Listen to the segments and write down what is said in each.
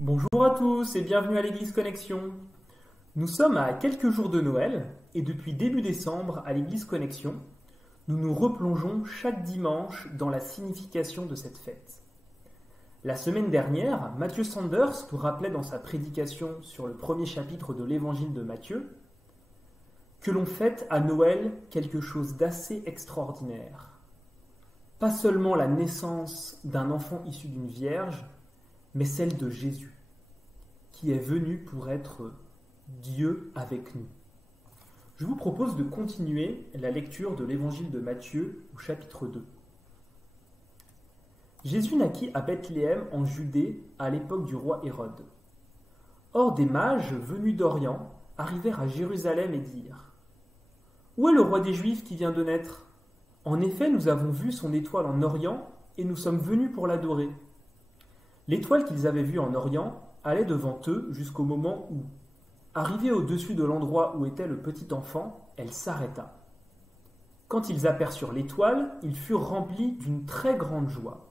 Bonjour à tous et bienvenue à l'Église Connexion. Nous sommes à quelques jours de Noël et depuis début décembre à l'Église Connexion, nous nous replongeons chaque dimanche dans la signification de cette fête. La semaine dernière, Matthew Sanders nous rappelait dans sa prédication sur le premier chapitre de l'Évangile de Matthieu que l'on fête à Noël quelque chose d'assez extraordinaire. Pas seulement la naissance d'un enfant issu d'une vierge, mais celle de Jésus, qui est venu pour être Dieu avec nous. Je vous propose de continuer la lecture de l'évangile de Matthieu au chapitre 2. Jésus naquit à Bethléem en Judée à l'époque du roi Hérode. Or des mages venus d'Orient arrivèrent à Jérusalem et dirent : « Où est le roi des Juifs qui vient de naître ? En effet, nous avons vu son étoile en Orient et nous sommes venus pour l'adorer. » L'étoile qu'ils avaient vue en Orient allait devant eux jusqu'au moment où, arrivée au-dessus de l'endroit où était le petit enfant, elle s'arrêta. Quand ils aperçurent l'étoile, ils furent remplis d'une très grande joie.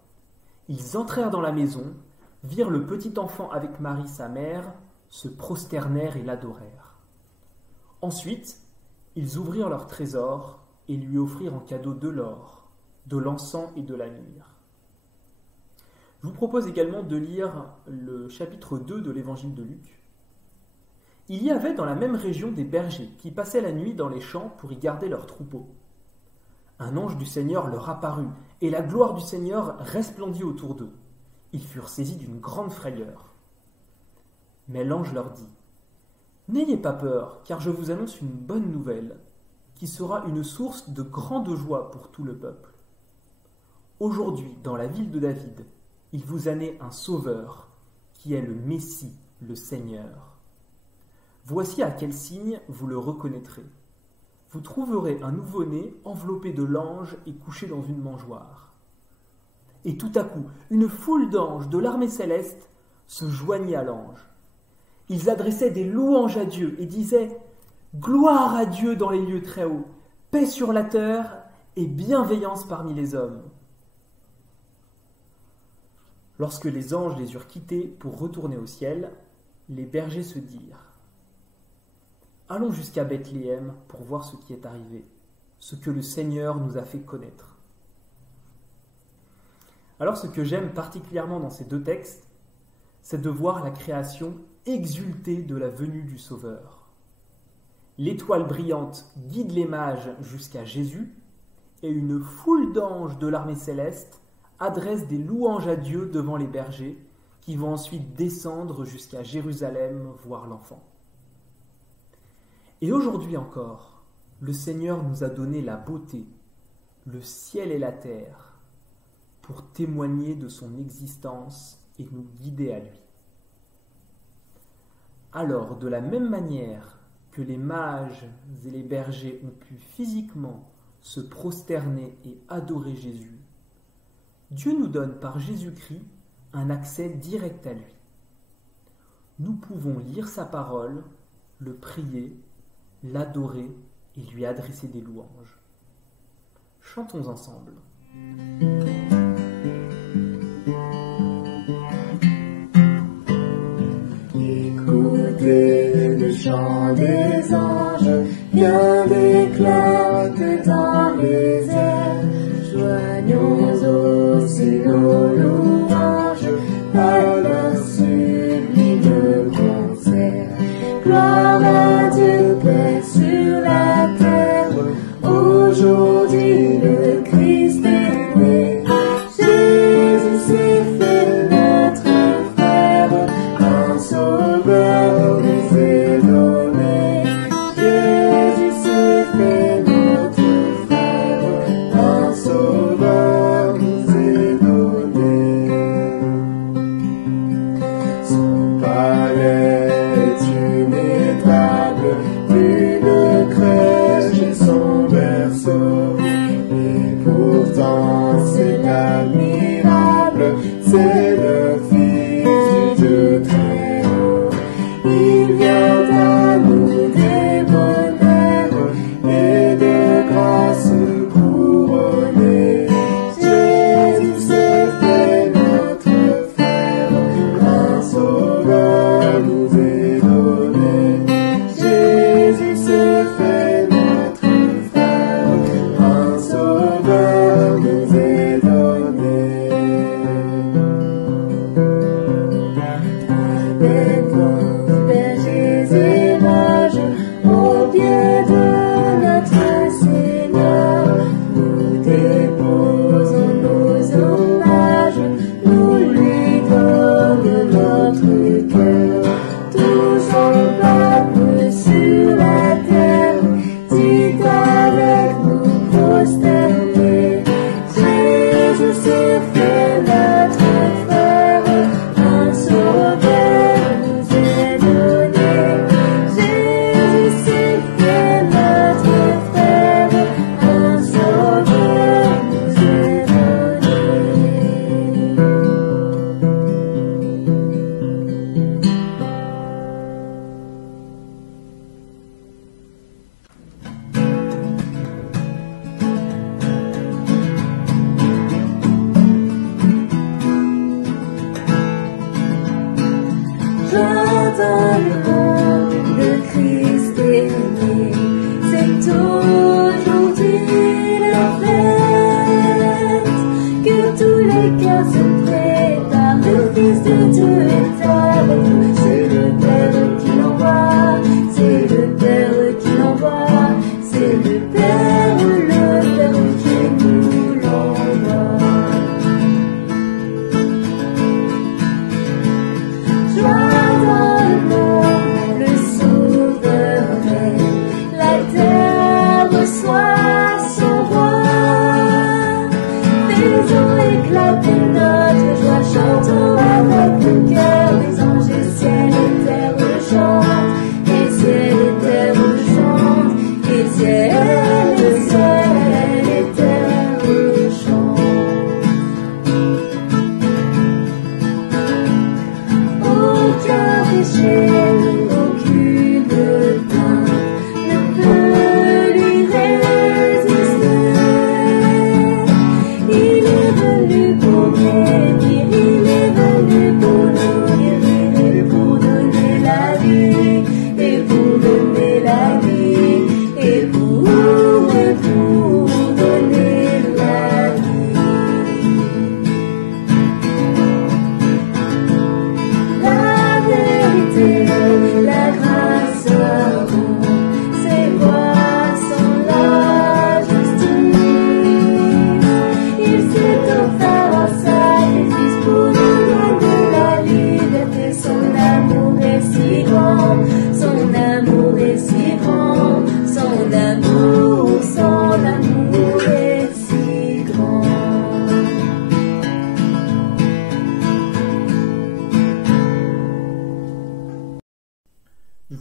Ils entrèrent dans la maison, virent le petit enfant avec Marie sa mère, se prosternèrent et l'adorèrent. Ensuite, ils ouvrirent leur trésor et lui offrirent en cadeau de l'or, de l'encens et de la myrrhe. Je vous propose également de lire le chapitre 2 de l'évangile de Luc. Il y avait dans la même région des bergers qui passaient la nuit dans les champs pour y garder leurs troupeaux. Un ange du Seigneur leur apparut, et la gloire du Seigneur resplendit autour d'eux. Ils furent saisis d'une grande frayeur. Mais l'ange leur dit : « N'ayez pas peur, car je vous annonce une bonne nouvelle, qui sera une source de grande joie pour tout le peuple. Aujourd'hui, dans la ville de David, il vous a né un sauveur, qui est le Messie, le Seigneur. Voici à quel signe vous le reconnaîtrez. Vous trouverez un nouveau-né enveloppé de langes et couché dans une mangeoire. » Et tout à coup, une foule d'anges de l'armée céleste se joignit à l'ange. Ils adressaient des louanges à Dieu et disaient : « Gloire à Dieu dans les lieux très hauts, paix sur la terre et bienveillance parmi les hommes. » Lorsque les anges les eurent quittés pour retourner au ciel, les bergers se dirent : « Allons jusqu'à Bethléem pour voir ce qui est arrivé, ce que le Seigneur nous a fait connaître. » Alors ce que j'aime particulièrement dans ces deux textes, c'est de voir la création exulter de la venue du Sauveur. L'étoile brillante guide les mages jusqu'à Jésus et une foule d'anges de l'armée céleste adresse des louanges à Dieu devant les bergers qui vont ensuite descendre jusqu'à Jérusalem voir l'enfant. Et aujourd'hui encore, le Seigneur nous a donné la beauté, le ciel et la terre, pour témoigner de son existence et nous guider à lui. Alors, de la même manière que les mages et les bergers ont pu physiquement se prosterner et adorer Jésus, Dieu nous donne par Jésus-Christ un accès direct à lui. Nous pouvons lire sa parole, le prier, l'adorer et lui adresser des louanges. Chantons ensemble. Écoutez le chant des anges, bien d'éclater dans les airs. Joignons aussi nos louanges à leur sublime concert. Gloire à Dieu, paix sur la terre. Aujourd'hui le Christ est né. Jésus s'est fait notre frère, un sauveur nous est donné. Jésus s'est fait notre frère, un sauveur nous est donné. Son palais est une étable, une crèche et son berceau. Et pourtant c'est admirable, c'est le Fils du Dieu très haut. Il vient à nous des bonheurs et de grâce couronnés. Jésus s'est fait notre frère, un sauveur.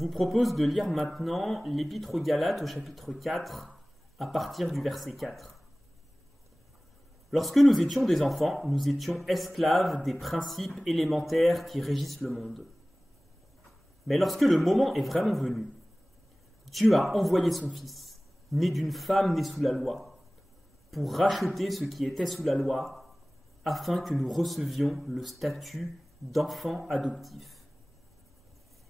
vous propose de lire maintenant l'Épître aux Galates au chapitre 4, à partir du verset 4. Lorsque nous étions des enfants, nous étions esclaves des principes élémentaires qui régissent le monde. Mais lorsque le moment est vraiment venu, Dieu a envoyé son Fils, né d'une femme née sous la loi, pour racheter ce qui était sous la loi, afin que nous recevions le statut d'enfants adoptifs.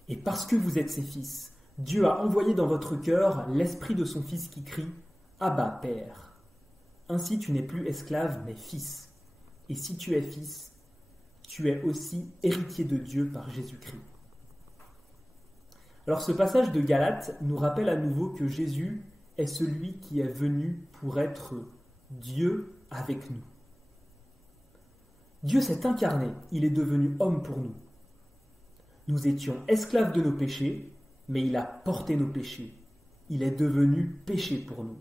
Et parce que vous êtes ses fils, Dieu a envoyé dans votre cœur l'esprit de son Fils qui crie « Abba, Père ». Ainsi tu n'es plus esclave, mais fils. Et si tu es fils, tu es aussi héritier de Dieu par Jésus-Christ. Alors ce passage de Galates nous rappelle à nouveau que Jésus est celui qui est venu pour être Dieu avec nous. Dieu s'est incarné, il est devenu homme pour nous. Nous étions esclaves de nos péchés, mais il a porté nos péchés. Il est devenu péché pour nous.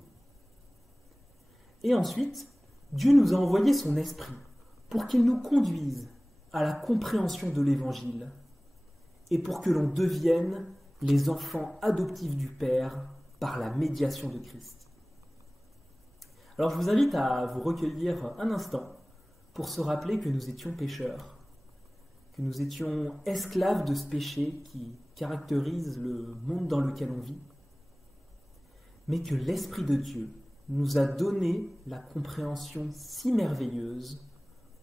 Et ensuite, Dieu nous a envoyé son esprit pour qu'il nous conduise à la compréhension de l'Évangile et pour que l'on devienne les enfants adoptifs du Père par la médiation de Christ. Alors je vous invite à vous recueillir un instant pour se rappeler que nous étions pécheurs, que nous étions esclaves de ce péché qui caractérise le monde dans lequel on vit, mais que l'Esprit de Dieu nous a donné la compréhension si merveilleuse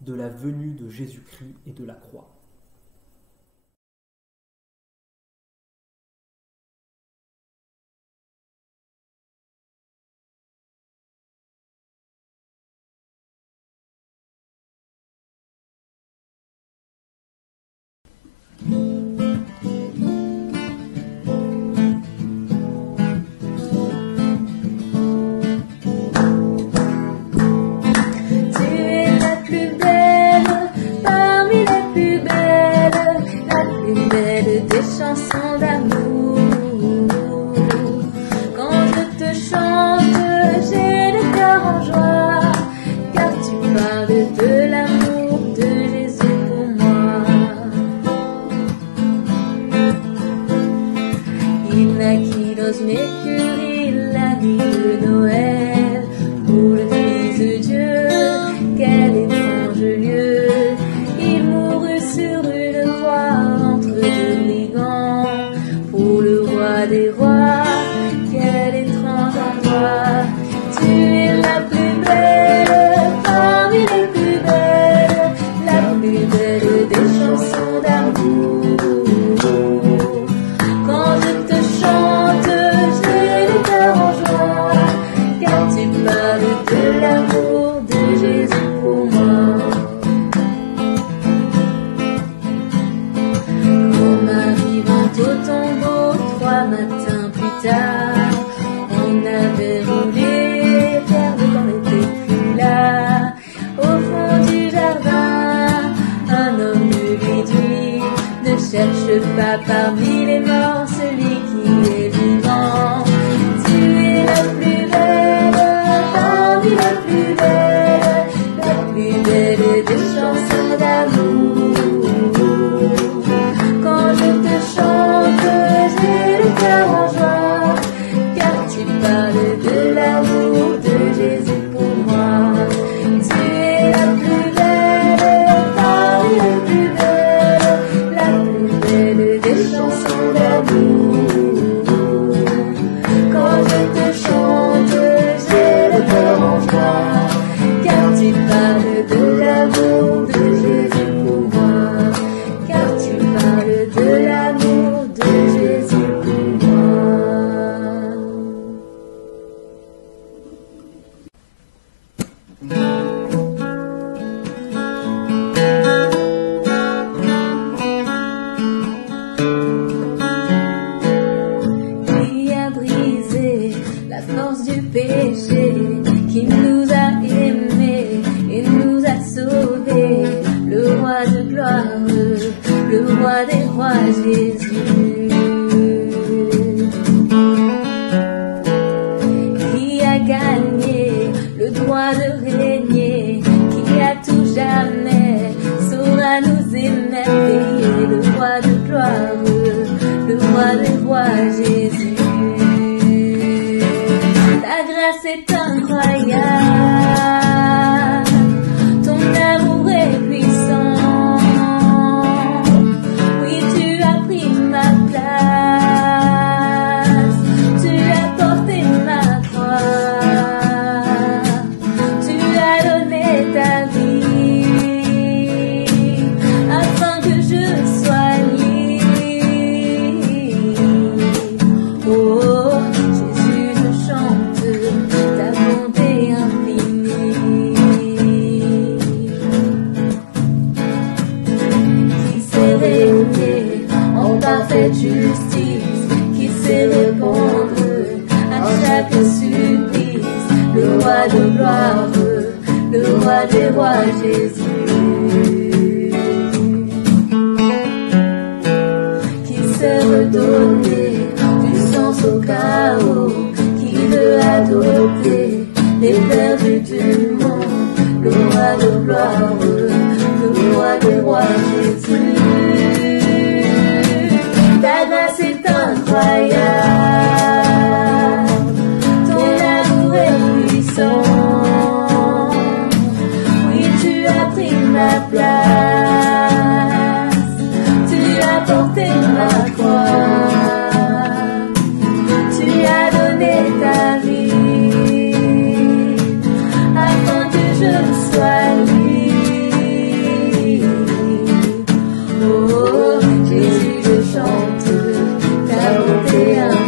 de la venue de Jésus-Christ et de la croix. Parmi les morts, celui qui est vivant, tu es la plus belle, parmi les plus belles des chansons d'amour. Quand je te chante, j'ai le cœur en joie, car tu parles de l'amour de Jésus pour moi. Tu es la plus belle, parmi les plus belles, la plus belle des chansons d'amour. Quand je te chante, j'ai le cœur en joie, car tu parles de l'amour de Jésus pour moi. Car tu parles de l'amour de Jésus pour moi. Qui a brisé la force du péché, qui nous a aimés et nous a sauvés, le roi de gloire, le roi des rois Jésus. Qui a gagné le droit de régner, qui à tout jamais saura nous émerveiller, le roi de gloire, le roi des rois cette justice qui sait répondre à chaque supplice. Le roi de gloire, le roi des rois, Jésus. Qui sait redonner du sens au chaos, qui veut adopter les perdus du monde. Le roi de gloire, le roi des rois, Jésus. Ta grâce est incroyable, ton amour est puissant. Oui, tu as pris ma place, tu as porté ma croix, tu as donné ta vie afin que je sois libre. Oh, Jésus, je chante ta bonté infinie.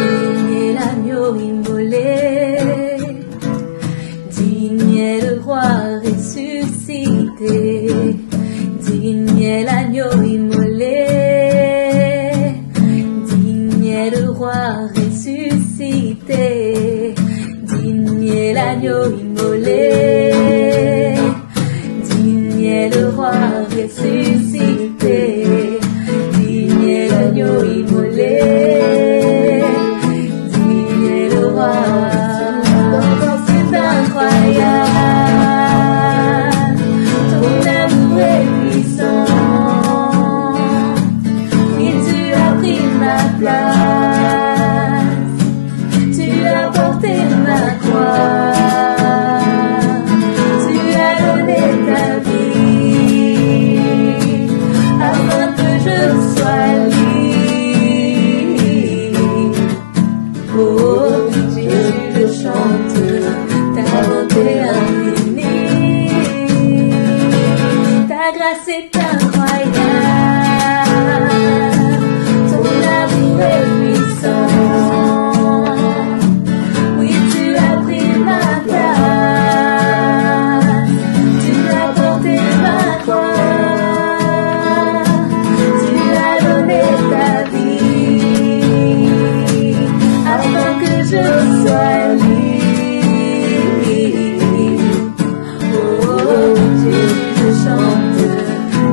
Digne est l'agneau immolé, digne est le roi ressuscité, digne est l'agneau immolé, digne est le roi ressuscité, digne est l'agneau immolé, digne est le roi ressuscité, digne est l'agneau immolé, digne est le roi. C'est incroyable, ton amour est puissant. Oui, tu as pris ma place, tu as porté ma croix, tu as donné ta vie afin que je sois libre. Oh, Jésus, je chante ta bonté infinie. Ta grâce est incroyable, ton amour est puissant. Oui, tu as pris ma place, tu as porté ma croix, tu as donné ta vie afin que je sois libre. Oh, Jésus, je chante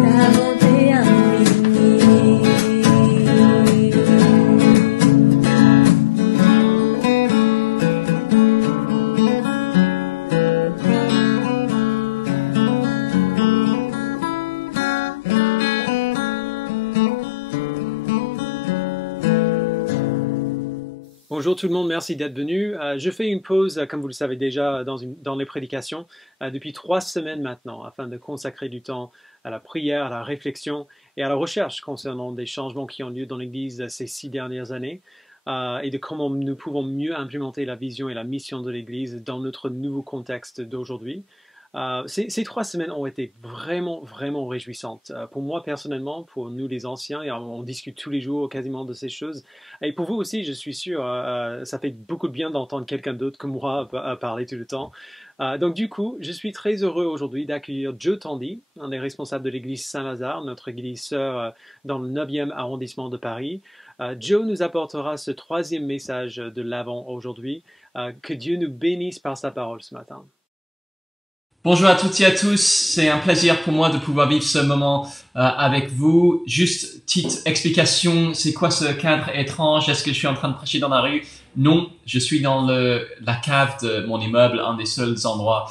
ta bonté infinie. Bonjour tout le monde, merci d'être venu. Je fais une pause, comme vous le savez déjà, dans les prédications depuis 3 semaines maintenant, afin de consacrer du temps à la prière, à la réflexion et à la recherche concernant des changements qui ont lieu dans l'Église ces 6 dernières années et de comment nous pouvons mieux implémenter la vision et la mission de l'Église dans notre nouveau contexte d'aujourd'hui. Ces 3 semaines ont été vraiment, vraiment réjouissantes. Pour moi personnellement, pour nous les anciens, et on discute tous les jours quasiment de ces choses. Et pour vous aussi, je suis sûr, ça fait beaucoup de bien d'entendre quelqu'un d'autre que moi parler tout le temps. Donc du coup, je suis très heureux aujourd'hui d'accueillir Joe Tandy, un des responsables de l'église Saint-Lazare, notre église sœur dans le 9e arrondissement de Paris. Joe nous apportera ce 3e message de l'Avent aujourd'hui. Que Dieu nous bénisse par sa parole ce matin. Bonjour à toutes et à tous, c'est un plaisir pour moi de pouvoir vivre ce moment avec vous. Juste petite explication, c'est quoi ce cadre étrange? Est-ce que je suis en train de prêcher dans la rue? Non, je suis dans la cave de mon immeuble, un des seuls endroits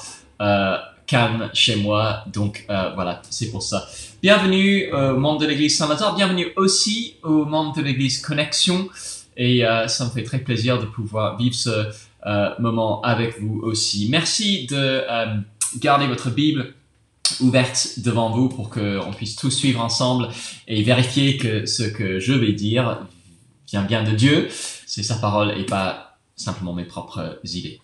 calmes chez moi. Donc voilà, c'est pour ça. Bienvenue aux membres de l'église Saint-Lazare, bienvenue aussi aux membres de l'église Connexion. Et ça me fait très plaisir de pouvoir vivre ce moment avec vous aussi. Merci de gardez votre Bible ouverte devant vous pour qu'on puisse tous suivre ensemble et vérifier que ce que je vais dire vient bien de Dieu. C'est sa parole et pas simplement mes propres idées.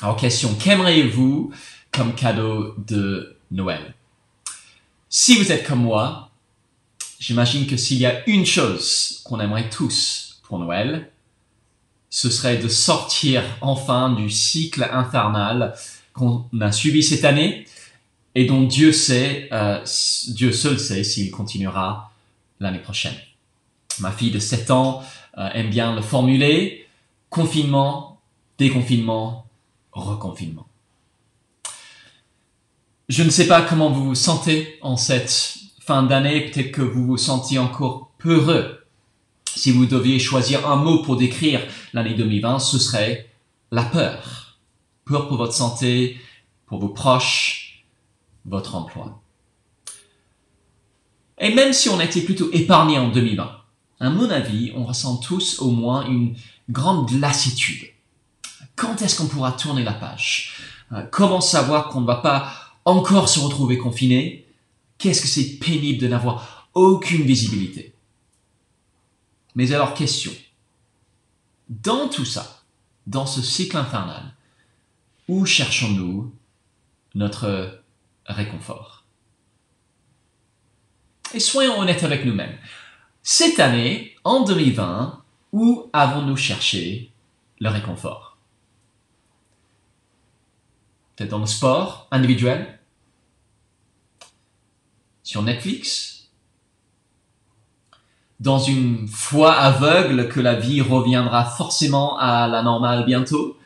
Alors, question, qu'aimeriez-vous comme cadeau de Noël? Si vous êtes comme moi, j'imagine que s'il y a une chose qu'on aimerait tous pour Noël, ce serait de sortir enfin du cycle infernal qu'on a subi cette année et dont Dieu seul sait s'il continuera l'année prochaine. Ma fille de 7 ans aime bien le formuler: confinement, déconfinement, reconfinement. Je ne sais pas comment vous vous sentez en cette fin d'année. Peut-être que vous vous sentiez encore peureux. Si vous deviez choisir un mot pour décrire l'année 2020, ce serait la peur. Peur pour votre santé, pour vos proches, votre emploi. Et même si on a été plutôt épargnés en 2020, à mon avis, on ressent tous au moins une grande lassitude. Quand est-ce qu'on pourra tourner la page? Comment savoir qu'on ne va pas encore se retrouver confiné? Qu'est-ce que c'est pénible de n'avoir aucune visibilité? Mais alors, question. Dans tout ça, dans ce cycle infernal, où cherchons-nous notre réconfort? Et soyons honnêtes avec nous-mêmes. Cette année, en 2020, où avons-nous cherché le réconfort? Peut-être dans le sport individuel? Sur Netflix? Dans une foi aveugle que la vie reviendra forcément à la normale bientôt?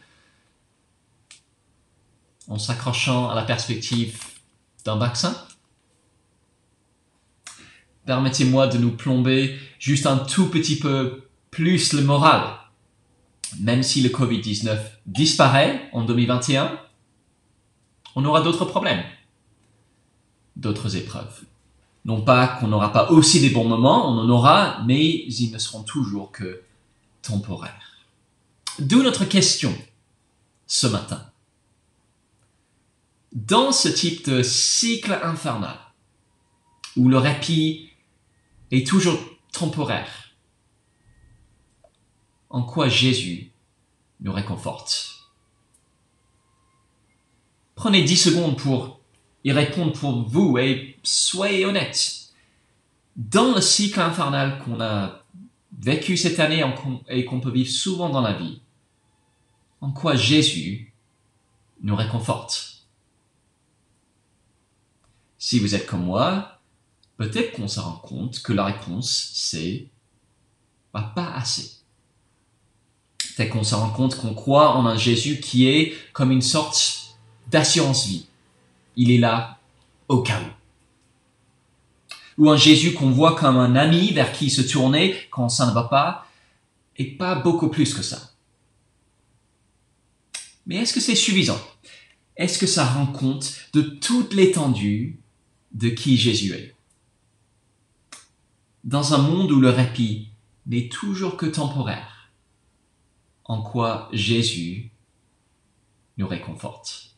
En s'accrochant à la perspective d'un vaccin? Permettez-moi de nous plomber juste un tout petit peu plus le moral. Même si le Covid-19 disparaît en 2021, on aura d'autres problèmes, d'autres épreuves. Non pas qu'on n'aura pas aussi des bons moments, on en aura, mais ils ne seront toujours que temporaires. D'où notre question ce matin. Dans ce type de cycle infernal, où le répit est toujours temporaire, en quoi Jésus nous réconforte? Prenez 10 secondes pour y répondre pour vous et soyez honnêtes. Dans le cycle infernal qu'on a vécu cette année et qu'on peut vivre souvent dans la vie, en quoi Jésus nous réconforte? Si vous êtes comme moi, peut-être qu'on se rend compte que la réponse c'est pas assez. Peut-être qu'on se rend compte qu'on croit en un Jésus qui est comme une sorte d'assurance-vie. Il est là au cas où. Ou un Jésus qu'on voit comme un ami vers qui se tourner quand ça ne va pas, et pas beaucoup plus que ça. Mais est-ce que c'est suffisant? Est-ce que ça rend compte de toute l'étendue de qui Jésus est? Dans un monde où le répit n'est toujours que temporaire, en quoi Jésus nous réconforte?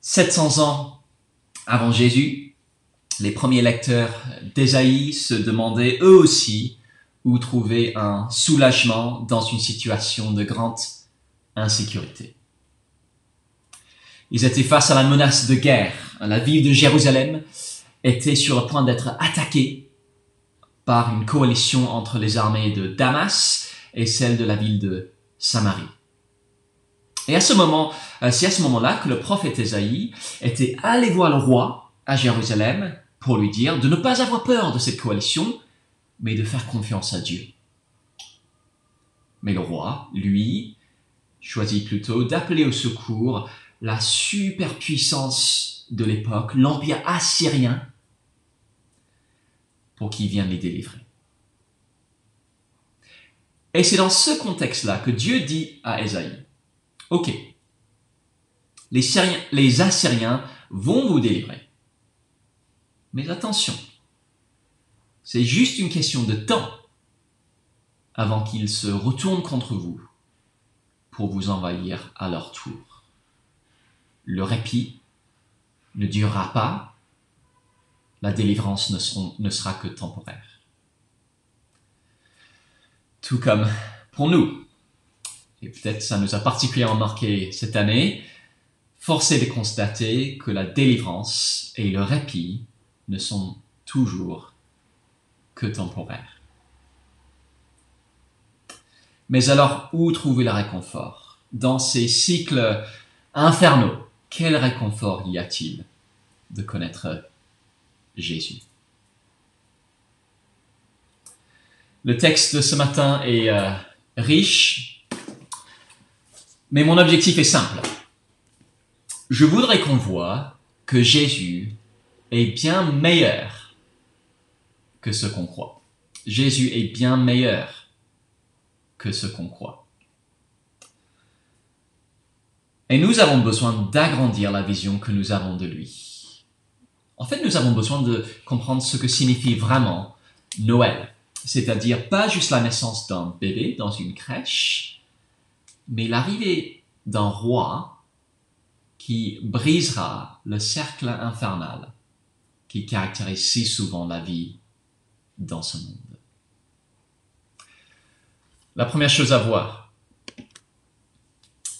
700 ans avant Jésus, les premiers lecteurs d'Ésaïe se demandaient eux aussi où trouver un soulagement dans une situation de grande insécurité. Ils étaient face à la menace de guerre. La ville de Jérusalem était sur le point d'être attaquée par une coalition entre les armées de Damas et celle de la ville de Samarie. Et c'est à ce moment-là que le prophète Ésaïe était allé voir le roi à Jérusalem pour lui dire de ne pas avoir peur de cette coalition, mais de faire confiance à Dieu. Mais le roi, lui, choisit plutôt d'appeler au secours la superpuissance de l'époque, l'empire assyrien, pour qu'il vienne les délivrer. Et c'est dans ce contexte-là que Dieu dit à Ésaïe: ok, les Assyriens vont vous délivrer. Mais attention, c'est juste une question de temps avant qu'ils se retournent contre vous pour vous envahir à leur tour. Le répit ne durera pas, la délivrance ne sera que temporaire. Tout comme pour nous. Et peut-être ça nous a particulièrement marqué cette année, force est de constater que la délivrance et le répit ne sont toujours que temporaires. Mais alors, où trouver le réconfort? Dans ces cycles infernaux, quel réconfort y a-t-il de connaître Jésus? Le texte de ce matin est riche, mais mon objectif est simple. Je voudrais qu'on voit que Jésus est bien meilleur que ce qu'on croit. Jésus est bien meilleur que ce qu'on croit. Et nous avons besoin d'agrandir la vision que nous avons de lui. En fait, nous avons besoin de comprendre ce que signifie vraiment Noël. C'est-à-dire pas juste la naissance d'un bébé dans une crèche, mais l'arrivée d'un roi qui brisera le cercle infernal qui caractérise si souvent la vie dans ce monde. La première chose à voir,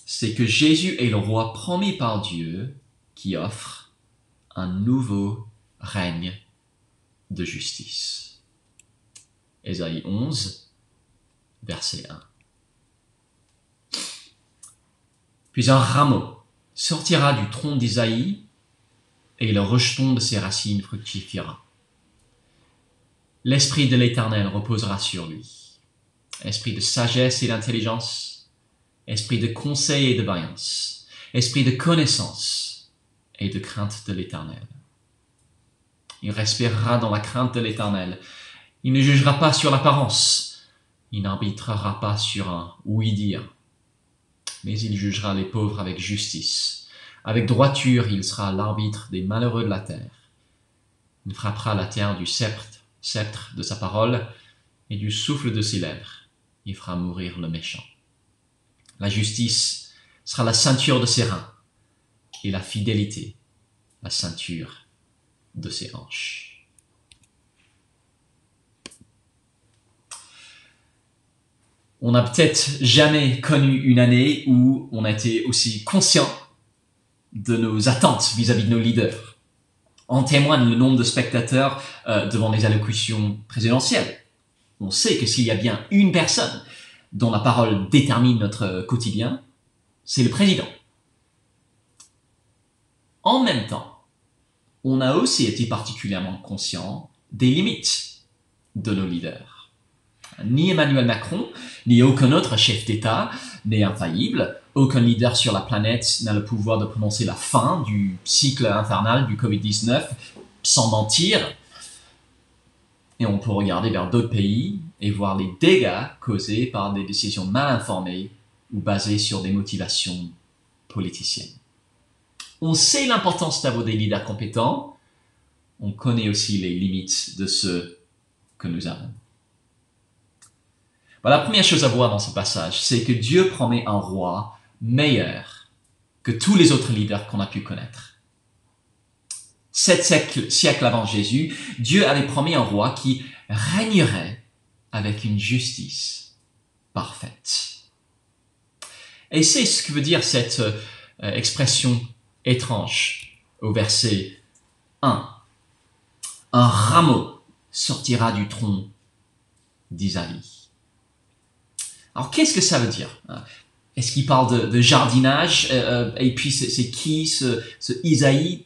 c'est que Jésus est le roi promis par Dieu qui offre un nouveau règne de justice. Ésaïe 11, verset 1. Puis un rameau sortira du tronc d'Isaïe et le rejeton de ses racines fructifiera. L'esprit de l'Éternel reposera sur lui. Esprit de sagesse et d'intelligence, esprit de conseil et de vaillance, esprit de connaissance et de crainte de l'Éternel. Il respirera dans la crainte de l'Éternel. Il ne jugera pas sur l'apparence. Il n'arbitrera pas sur un oui-dire. Mais il jugera les pauvres avec justice. Avec droiture, il sera l'arbitre des malheureux de la terre. Il frappera la terre du sceptre de sa parole et du souffle de ses lèvres. Il fera mourir le méchant. La justice sera la ceinture de ses reins et la fidélité, la ceinture de ses hanches. On n'a peut-être jamais connu une année où on a été aussi conscient de nos attentes vis-à-vis de nos leaders. En témoigne le nombre de spectateurs devant les allocutions présidentielles. On sait que s'il y a bien une personne dont la parole détermine notre quotidien, c'est le président. En même temps, on a aussi été particulièrement conscient des limites de nos leaders. Ni Emmanuel Macron, ni aucun autre chef d'État n'est infaillible. Aucun leader sur la planète n'a le pouvoir de prononcer la fin du cycle infernal du Covid-19 sans mentir. Et on peut regarder vers d'autres pays et voir les dégâts causés par des décisions mal informées ou basées sur des motivations politiciennes. On sait l'importance d'avoir des leaders compétents. On connaît aussi les limites de ceux que nous avons. La première chose à voir dans ce passage, c'est que Dieu promet un roi meilleur que tous les autres leaders qu'on a pu connaître. 7 siècles avant Jésus, Dieu avait promis un roi qui régnerait avec une justice parfaite. Et c'est ce que veut dire cette expression étrange au verset 1. Un rameau sortira du tronc d'Isaïe. Alors, qu'est-ce que ça veut dire? Est-ce qu'il parle de jardinage? Et puis, c'est qui ce Isaïe?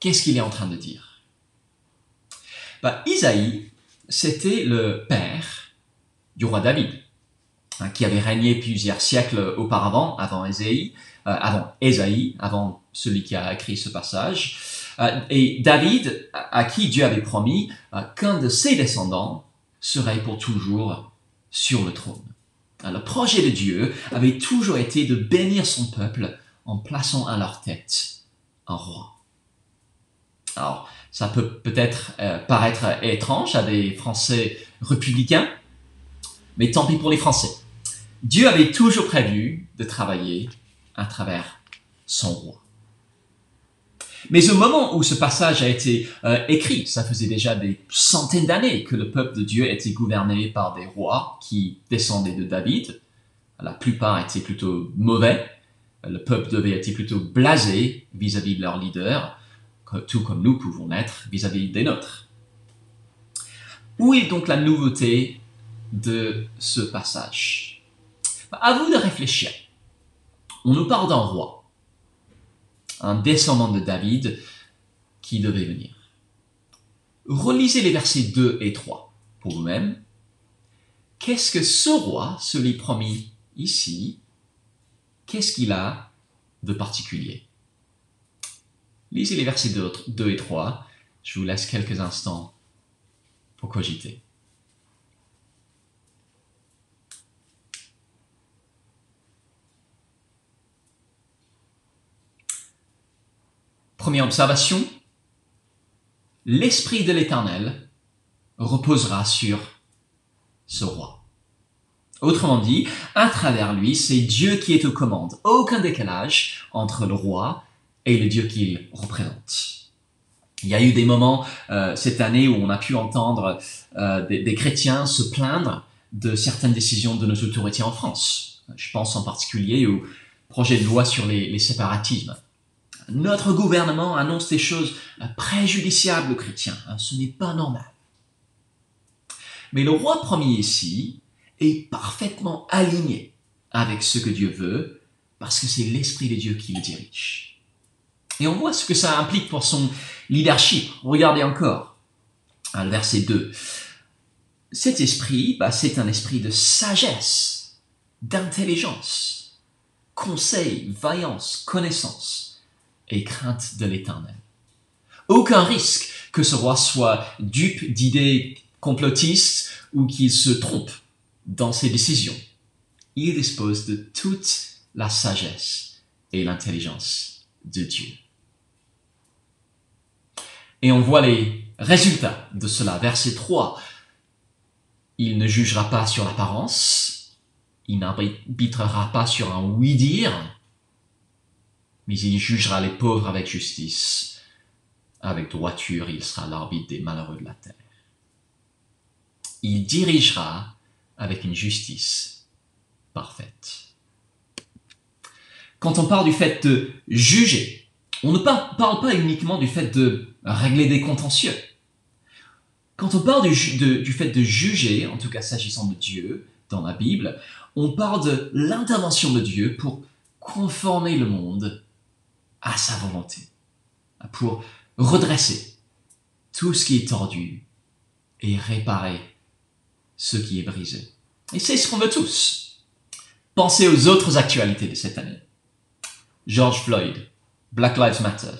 Qu'est-ce qu'il est en train de dire? Isaïe, c'était le père du roi David, qui avait régné plusieurs siècles auparavant, avant Ésaïe, avant celui qui a écrit ce passage. Et David, à qui Dieu avait promis qu'un de ses descendants serait pour toujours sur le trône. Le projet de Dieu avait toujours été de bénir son peuple en plaçant à leur tête un roi. Alors, ça peut peut-être paraître étrange à des Français républicains, mais tant pis pour les Français. Dieu avait toujours prévu de travailler à travers son roi. Mais au moment où ce passage a été écrit, ça faisait déjà des centaines d'années que le peuple de Dieu était gouverné par des rois qui descendaient de David. La plupart étaient plutôt mauvais. Le peuple devait être plutôt blasé vis-à-vis de leur leader, tout comme nous pouvons l'être vis-à-vis des nôtres. Où est donc la nouveauté de ce passage? À vous de réfléchir. On nous parle d'un roi un descendant de David qui devait venir. Relisez les versets 2 et 3 pour vous-même. Qu'est-ce que ce roi, celui promis ici, qu'est-ce qu'il a de particulier? Lisez les versets 2 et 3. Je vous laisse quelques instants pour cogiter. Première observation, l'Esprit de l'Éternel reposera sur ce roi. Autrement dit, à travers lui, c'est Dieu qui est aux commandes. Aucun décalage entre le roi et le Dieu qu'il représente. Il y a eu des moments cette année où on a pu entendre des chrétiens se plaindre de certaines décisions de nos autorités en France. Je pense en particulier au projet de loi sur les séparatismes. Notre gouvernement annonce des choses préjudiciables aux chrétiens. Ce n'est pas normal. Mais le roi promis ici est parfaitement aligné avec ce que Dieu veut, parce que c'est l'Esprit de Dieu qui le dirige. Et on voit ce que ça implique pour son leadership. Regardez encore le verset 2. Cet esprit, c'est un esprit de sagesse, d'intelligence, conseil, vaillance, connaissance et crainte de l'Éternel. Aucun risque que ce roi soit dupe d'idées complotistes ou qu'il se trompe dans ses décisions. Il dispose de toute la sagesse et l'intelligence de Dieu. Et on voit les résultats de cela. Verset 3. Il ne jugera pas sur l'apparence, il n'arbitrera pas sur un oui-dire, mais il jugera les pauvres avec justice. Avec droiture, il sera l'arbitre des malheureux de la terre. Il dirigera avec une justice parfaite. Quand on parle du fait de juger, on ne parle pas uniquement du fait de régler des contentieux. Quand on parle du fait de juger, en tout cas s'agissant de Dieu, dans la Bible, on parle de l'intervention de Dieu pour conformer le monde à sa volonté, pour redresser tout ce qui est tordu et réparer ce qui est brisé. Et c'est ce qu'on veut tous. Pensez aux autres actualités de cette année. George Floyd, Black Lives Matter,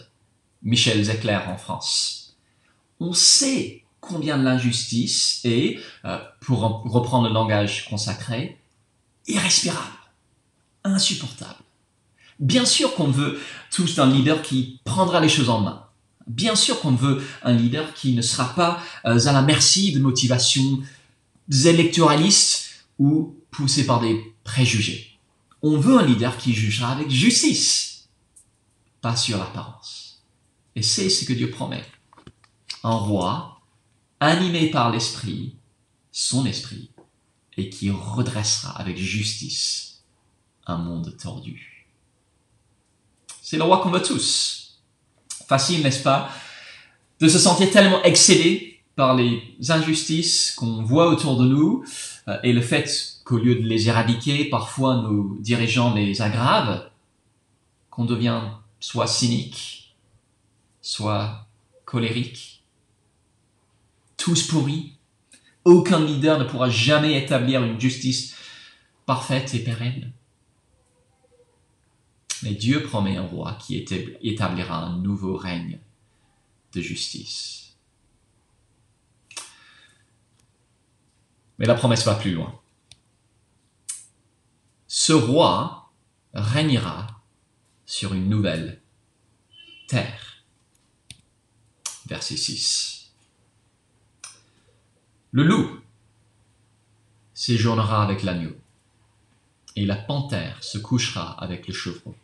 Michel Zecler en France. On sait combien de l'injustice est, pour reprendre le langage consacré, irrespirable, insupportable. Bien sûr qu'on veut tous un leader qui prendra les choses en main. Bien sûr qu'on veut un leader qui ne sera pas à la merci de motivations électoralistes ou poussé par des préjugés. On veut un leader qui jugera avec justice, pas sur l'apparence. Et c'est ce que Dieu promet. Un roi animé par l'Esprit, son Esprit, et qui redressera avec justice un monde tordu. C'est le roi qu'on veut tous. Facile, n'est-ce pas, de se sentir tellement excédé par les injustices qu'on voit autour de nous et le fait qu'au lieu de les éradiquer, parfois nos dirigeants les aggravent, qu'on devient soit cynique, soit colérique, tous pourris. Aucun leader ne pourra jamais établir une justice parfaite et pérenne. Mais Dieu promet un roi qui établira un nouveau règne de justice. Mais la promesse va plus loin. Ce roi régnera sur une nouvelle terre. Verset 6. Le loup séjournera avec l'agneau, et la panthère se couchera avec le chevreau.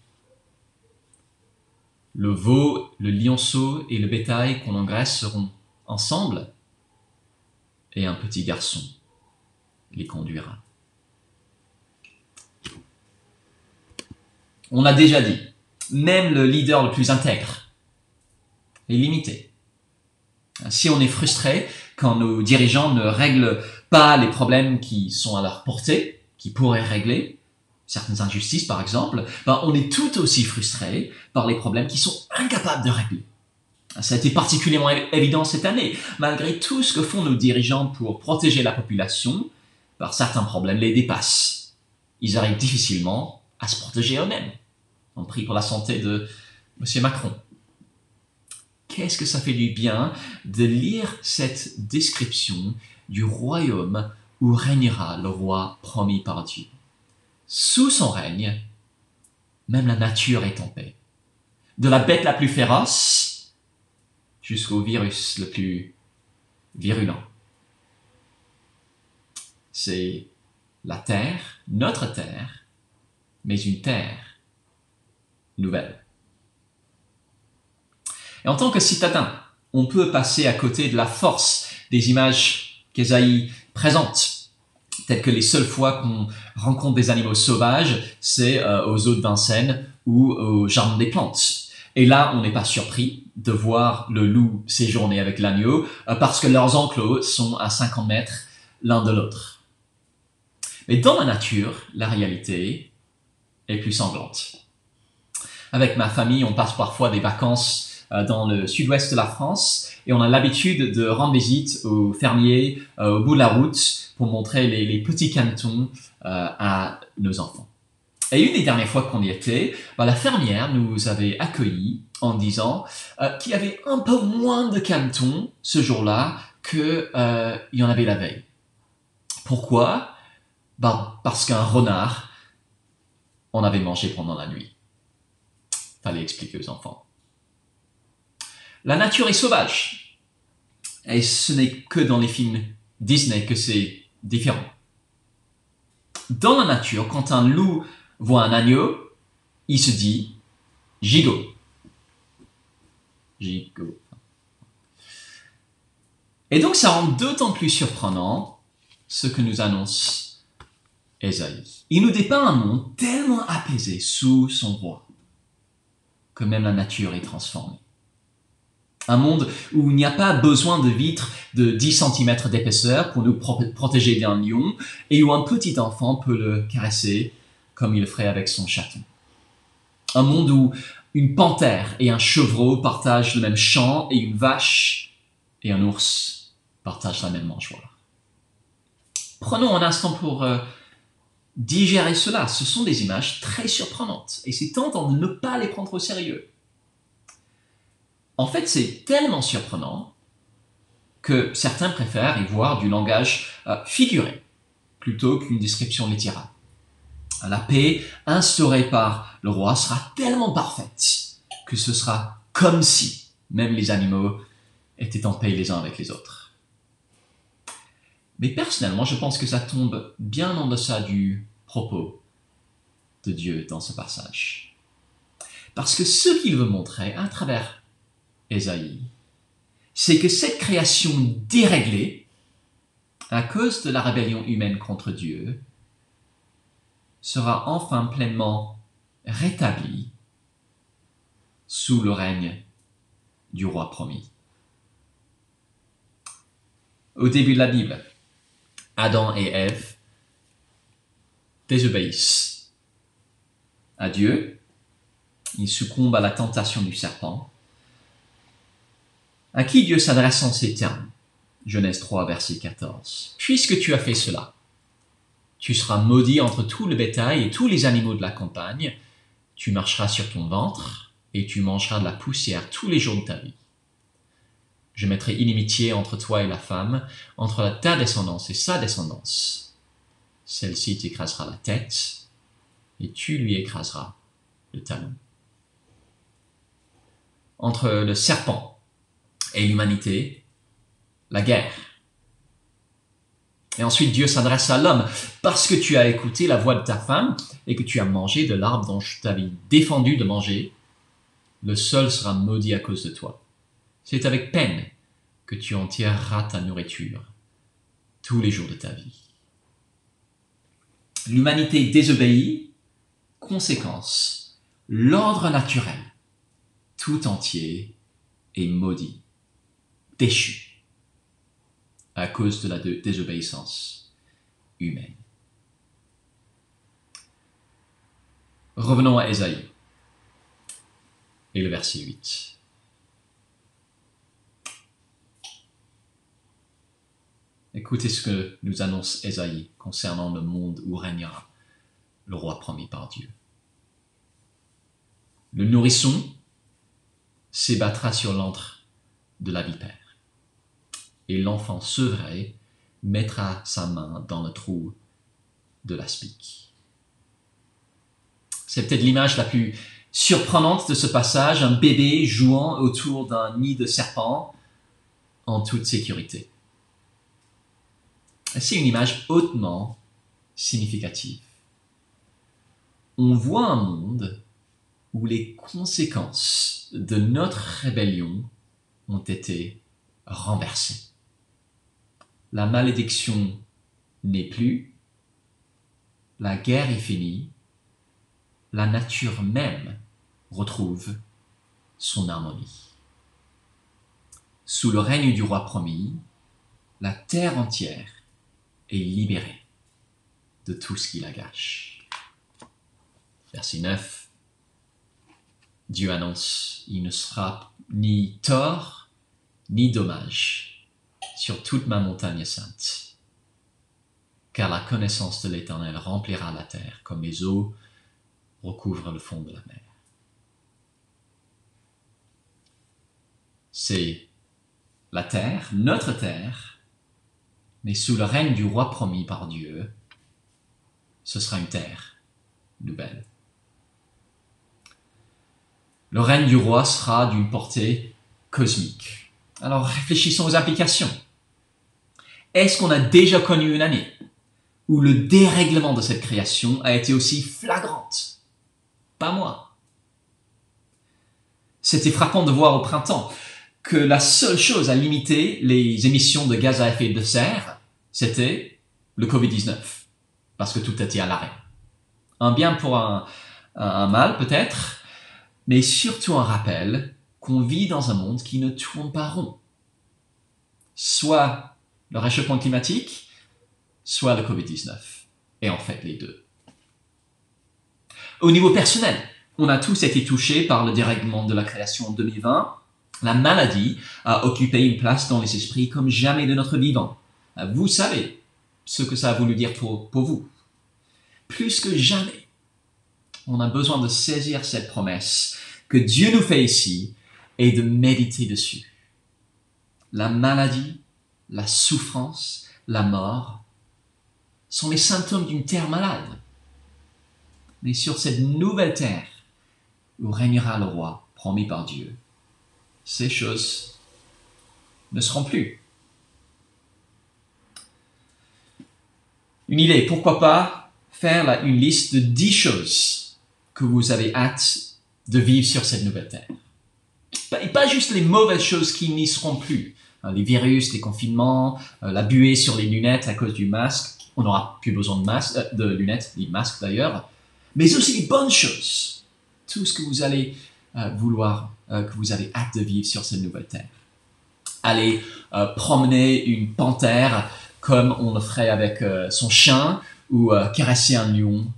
Le veau, le lionceau et le bétail qu'on engraisse seront ensemble, et un petit garçon les conduira. On a déjà dit, même le leader le plus intègre est limité. Si on est frustré quand nos dirigeants ne règlent pas les problèmes qui sont à leur portée, qui pourraient régler, certaines injustices par exemple, on est tout aussi frustré par les problèmes qui sont incapables de régler. Ça a été particulièrement évident cette année. Malgré tout ce que font nos dirigeants pour protéger la population, certains problèmes les dépassent. Ils arrivent difficilement à se protéger eux-mêmes. On prie pour la santé de M. Macron. Qu'est-ce que ça fait du bien de lire cette description du royaume où régnera le roi promis par Dieu. Sous son règne, même la nature est en paix. De la bête la plus féroce jusqu'au virus le plus virulent. C'est la terre, notre terre, mais une terre nouvelle. Et en tant que citadin, on peut passer à côté de la force des images qu'Ésaïe présente, telles que les seules fois qu'on rencontre des animaux sauvages, c'est aux eaux de Vincennes ou au jardin des plantes. Et là, on n'est pas surpris de voir le loup séjourner avec l'agneau, parce que leurs enclos sont à 50 mètres l'un de l'autre. Mais dans la nature, la réalité est plus sanglante. Avec ma famille, on passe parfois des vacances dans le sud-ouest de la France et on a l'habitude de rendre visite aux fermiers au bout de la route pour montrer les petits canetons à nos enfants. Et une des dernières fois qu'on y était, la fermière nous avait accueillis en disant qu'il y avait un peu moins de canetons ce jour-là qu'il y en avait la veille. Pourquoi ? Parce qu'un renard en avait mangé pendant la nuit. Fallait expliquer aux enfants. La nature est sauvage. Et ce n'est que dans les films Disney que c'est différent. Dans la nature, quand un loup voit un agneau, il se dit « gigot ». Gigot. Et donc ça rend d'autant plus surprenant ce que nous annonce Ésaïe. Il nous dépeint un monde tellement apaisé sous son roi que même la nature est transformée. Un monde où il n'y a pas besoin de vitres de 10 cm d'épaisseur pour nous protéger d'un lion et où un petit enfant peut le caresser comme il le ferait avec son chaton. Un monde où une panthère et un chevreau partagent le même champ et une vache et un ours partagent la même mangeoire. Prenons un instant pour digérer cela. Ce sont des images très surprenantes et c'est tentant de ne pas les prendre au sérieux. En fait, c'est tellement surprenant que certains préfèrent y voir du langage figuré plutôt qu'une description littérale. La paix instaurée par le roi sera tellement parfaite que ce sera comme si même les animaux étaient en paix les uns avec les autres. Mais personnellement, je pense que ça tombe bien en deçà du propos de Dieu dans ce passage. Parce que ce qu'il veut montrer à travers Ésaïe, c'est que cette création déréglée, à cause de la rébellion humaine contre Dieu, sera enfin pleinement rétablie sous le règne du roi promis. Au début de la Bible, Adam et Ève désobéissent à Dieu, ils succombent à la tentation du serpent, à qui Dieu s'adresse en ces termes. Genèse 3, verset 14. « Puisque tu as fait cela, tu seras maudit entre tout le bétail et tous les animaux de la campagne, tu marcheras sur ton ventre et tu mangeras de la poussière tous les jours de ta vie. Je mettrai inimitié entre toi et la femme, entre ta descendance et sa descendance. Celle-ci t'écrasera la tête et tu lui écraseras le talon. » Entre le serpent et l'humanité, la guerre. Et ensuite, Dieu s'adresse à l'homme. Parce que tu as écouté la voix de ta femme et que tu as mangé de l'arbre dont je t'avais défendu de manger, le sol sera maudit à cause de toi. C'est avec peine que tu en tireras ta nourriture tous les jours de ta vie. L'humanité désobéit, conséquence, l'ordre naturel tout entier est maudit, déchu, à cause de la désobéissance humaine. Revenons à Ésaïe et le verset 8. Écoutez ce que nous annonce Ésaïe concernant le monde où régnera le roi promis par Dieu. Le nourrisson s'ébattra sur l'antre de la vipère, et l'enfant sevré mettra sa main dans le trou de l'aspic. C'est peut-être l'image la plus surprenante de ce passage, un bébé jouant autour d'un nid de serpent en toute sécurité. C'est une image hautement significative. On voit un monde où les conséquences de notre rébellion ont été renversées. La malédiction n'est plus, la guerre est finie, la nature même retrouve son harmonie. Sous le règne du roi promis, la terre entière est libérée de tout ce qui la gâche. Verset 9. Dieu annonce, il ne sera ni tort ni dommage sur toute ma montagne sainte, car la connaissance de l'Éternel remplira la terre comme les eaux recouvrent le fond de la mer. C'est la terre, notre terre, mais sous le règne du roi promis par Dieu, ce sera une terre nouvelle. Le règne du roi sera d'une portée cosmique. Alors réfléchissons aux applications. Est-ce qu'on a déjà connu une année où le dérèglement de cette création a été aussi flagrante? Pas moi. C'était frappant de voir au printemps que la seule chose à limiter les émissions de gaz à effet de serre, c'était le Covid-19, parce que tout était à l'arrêt. Un bien pour un mal peut-être, mais surtout un rappel qu'on vit dans un monde qui ne tourne pas rond. Soit le réchauffement climatique, soit le Covid-19. Et en fait, les deux. Au niveau personnel, on a tous été touchés par le dérèglement de la création en 2020. La maladie a occupé une place dans les esprits comme jamais de notre vivant. Vous savez ce que ça a voulu dire pour vous. Plus que jamais, on a besoin de saisir cette promesse que Dieu nous fait ici et de méditer dessus. La maladie, la souffrance, la mort sont les symptômes d'une terre malade. Mais sur cette nouvelle terre où régnera le roi promis par Dieu, ces choses ne seront plus. Une idée, pourquoi pas faire une liste de 10 choses que vous avez hâte de vivre sur cette nouvelle terre. Et pas juste les mauvaises choses qui n'y seront plus. Les virus, les confinements, la buée sur les lunettes à cause du masque. On n'aura plus besoin de lunettes, ni de masques d'ailleurs. Mais aussi les bonnes choses. Tout ce que vous allez vouloir, que vous avez hâte de vivre sur cette nouvelle terre. Aller promener une panthère comme on le ferait avec son chien, ou caresser un lion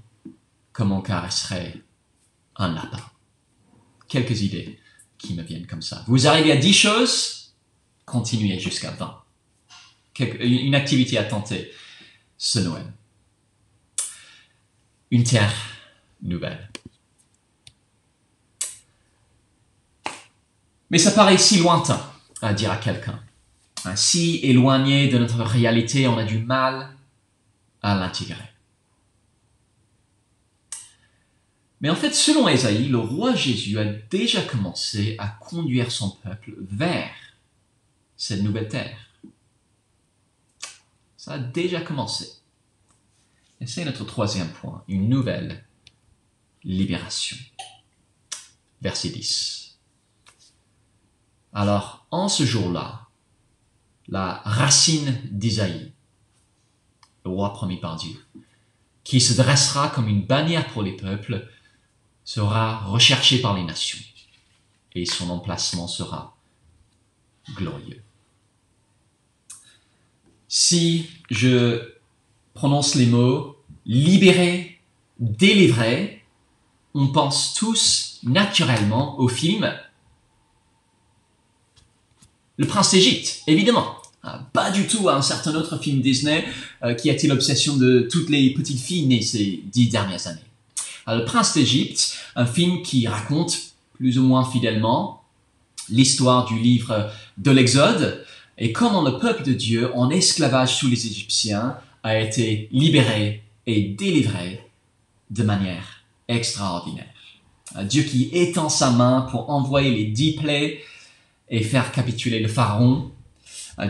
comme on caresserait un lapin. Quelques idées qui me viennent comme ça. Vous arrivez à 10 choses, continuez jusqu'à 20. Une activité à tenter ce Noël. Une terre nouvelle. Mais ça paraît si lointain à dire à quelqu'un. Si éloigné de notre réalité, on a du mal à l'intégrer. Mais en fait, selon Ésaïe, le roi Jésus a déjà commencé à conduire son peuple vers cette nouvelle terre. Ça a déjà commencé. Et c'est notre troisième point, une nouvelle libération. Verset 10. Alors, en ce jour-là, la racine d'Ésaïe, le roi promis par Dieu, qui se dressera comme une bannière pour les peuples, sera recherché par les nations, et son emplacement sera glorieux. Si je prononce les mots libérer, délivrer, on pense tous naturellement au film Le Prince d'Égypte, évidemment. Pas du tout à un certain autre film Disney qui a été l'obsession de toutes les petites filles nées ces 10 dernières années. Le Prince d'Égypte, un film qui raconte plus ou moins fidèlement l'histoire du livre de l'Exode et comment le peuple de Dieu, en esclavage sous les Égyptiens, a été libéré et délivré de manière extraordinaire. Dieu qui étend sa main pour envoyer les 10 plaies et faire capituler le pharaon.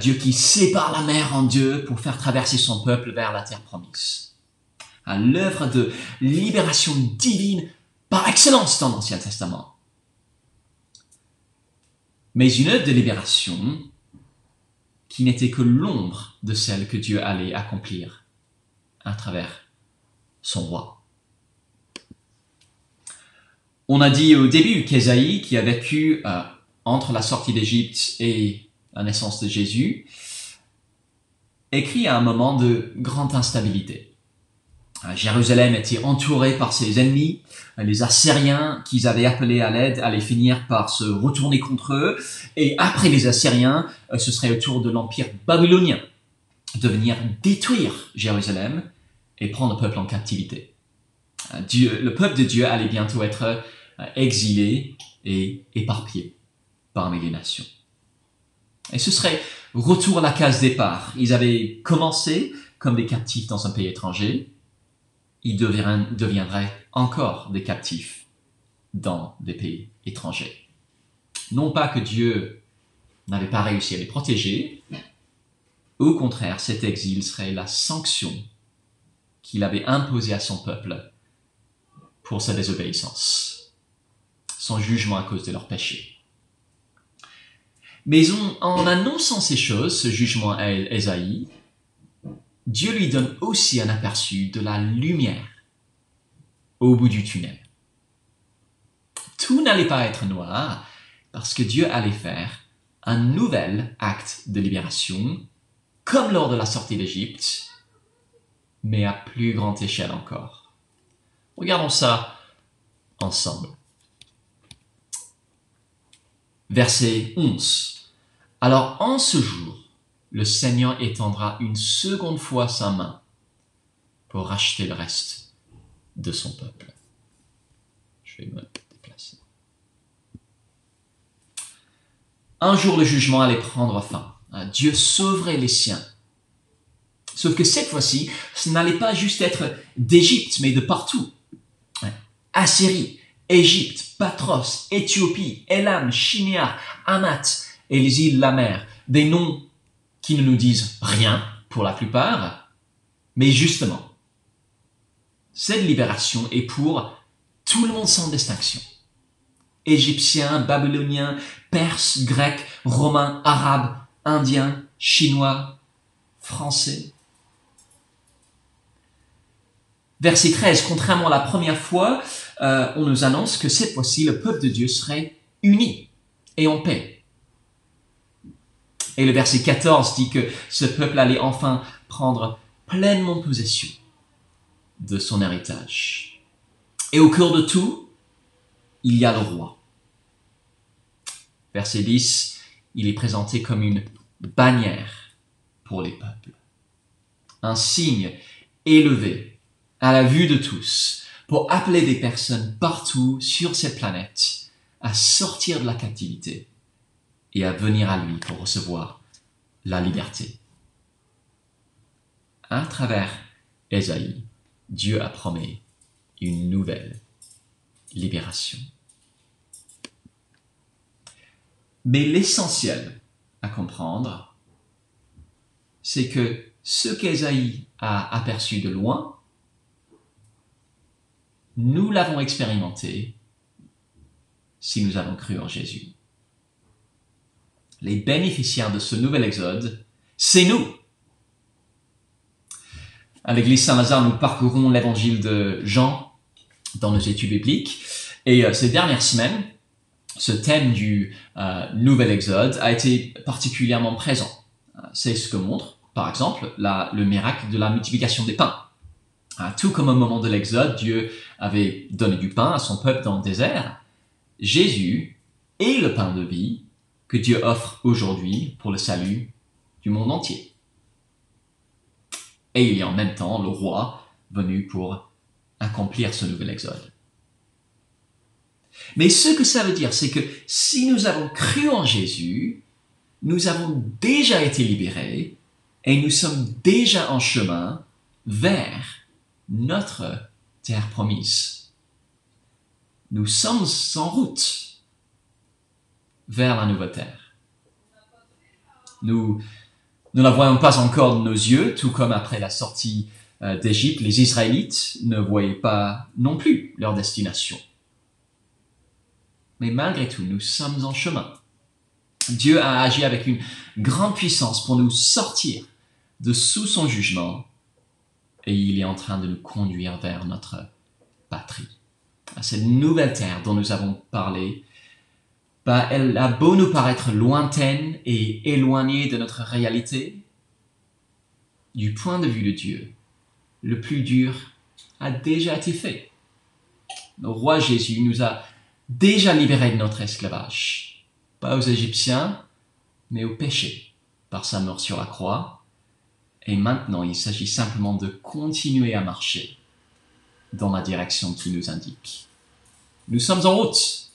Dieu qui sépare la mer en deux pour faire traverser son peuple vers la terre promise. L'œuvre de libération divine par excellence dans l'Ancien Testament. Mais une œuvre de libération qui n'était que l'ombre de celle que Dieu allait accomplir à travers son roi. On a dit au début qu'Ésaïe, qui a vécu entre la sortie d'Égypte et la naissance de Jésus, écrit à un moment de grande instabilité. Jérusalem était entourée par ses ennemis. Les Assyriens qu'ils avaient appelés à l'aide allaient finir par se retourner contre eux. Et après les Assyriens, ce serait au tour de l'empire babylonien de venir détruire Jérusalem et prendre le peuple en captivité. Le peuple de Dieu allait bientôt être exilé et éparpillé parmi les nations. Et ce serait retour à la case départ. Ils avaient commencé comme des captifs dans un pays étranger. Ils deviendraient encore des captifs dans des pays étrangers. Non pas que Dieu n'avait pas réussi à les protéger, au contraire, cet exil serait la sanction qu'il avait imposée à son peuple pour sa désobéissance, son jugement à cause de leurs péchés. Mais en annonçant ces choses, ce jugement à Ésaïe, Dieu lui donne aussi un aperçu de la lumière au bout du tunnel. Tout n'allait pas être noir parce que Dieu allait faire un nouvel acte de libération, comme lors de la sortie d'Égypte, mais à plus grande échelle encore. Regardons ça ensemble. Verset 11. Alors en ce jour, le Seigneur étendra une seconde fois sa main pour racheter le reste de son peuple. Je vais me déplacer. Un jour, le jugement allait prendre fin. Dieu sauverait les siens. Sauf que cette fois-ci, ce n'allait pas juste être d'Égypte, mais de partout. Assyrie, Égypte, Patros, Éthiopie, Élam, Shinéar, Hamath et les îles de la mer. Des noms qui ne nous disent rien pour la plupart, mais justement, cette libération est pour tout le monde sans distinction. Égyptiens, Babyloniens, Perses, Grecs, Romains, Arabes, Indiens, Chinois, Français. Verset 13, contrairement à la première fois, on nous annonce que cette fois-ci, le peuple de Dieu serait uni et en paix. Et le verset 14 dit que ce peuple allait enfin prendre pleinement possession de son héritage. Et au cœur de tout, il y a le roi. Verset 10, il est présenté comme une bannière pour les peuples. Un signe élevé à la vue de tous pour appeler des personnes partout sur cette planète à sortir de la captivité et à venir à lui pour recevoir la liberté. À travers Ésaïe, Dieu a promis une nouvelle libération. Mais l'essentiel à comprendre, c'est que ce qu'Ésaïe a aperçu de loin, nous l'avons expérimenté si nous avons cru en Jésus. Les bénéficiaires de ce nouvel exode, c'est nous. À l'église Saint-Lazare, nous parcourons l'évangile de Jean dans nos études bibliques. Et ces dernières semaines, ce thème du nouvel exode a été particulièrement présent. C'est ce que montre, par exemple, le miracle de la multiplication des pains. Tout comme au moment de l'Exode, Dieu avait donné du pain à son peuple dans le désert, Jésus est le pain de vie que Dieu offre aujourd'hui pour le salut du monde entier. Et il est en même temps le roi venu pour accomplir ce nouvel Exode. Mais ce que ça veut dire, c'est que si nous avons cru en Jésus, nous avons déjà été libérés et nous sommes déjà en chemin vers notre terre promise. Nous sommes en route vers la nouvelle terre. Nous ne la voyons pas encore de nos yeux, tout comme après la sortie d'Égypte, les Israélites ne voyaient pas non plus leur destination. Mais malgré tout, nous sommes en chemin. Dieu a agi avec une grande puissance pour nous sortir de sous son jugement et il est en train de nous conduire vers notre patrie. Cette nouvelle terre dont nous avons parlé, elle a beau nous paraître lointaine et éloignée de notre réalité, du point de vue de Dieu, le plus dur a déjà été fait. Le roi Jésus nous a déjà libérés de notre esclavage, pas aux Égyptiens, mais au péché, par sa mort sur la croix. Et maintenant, il s'agit simplement de continuer à marcher dans la direction qu'il nous indique. Nous sommes en route.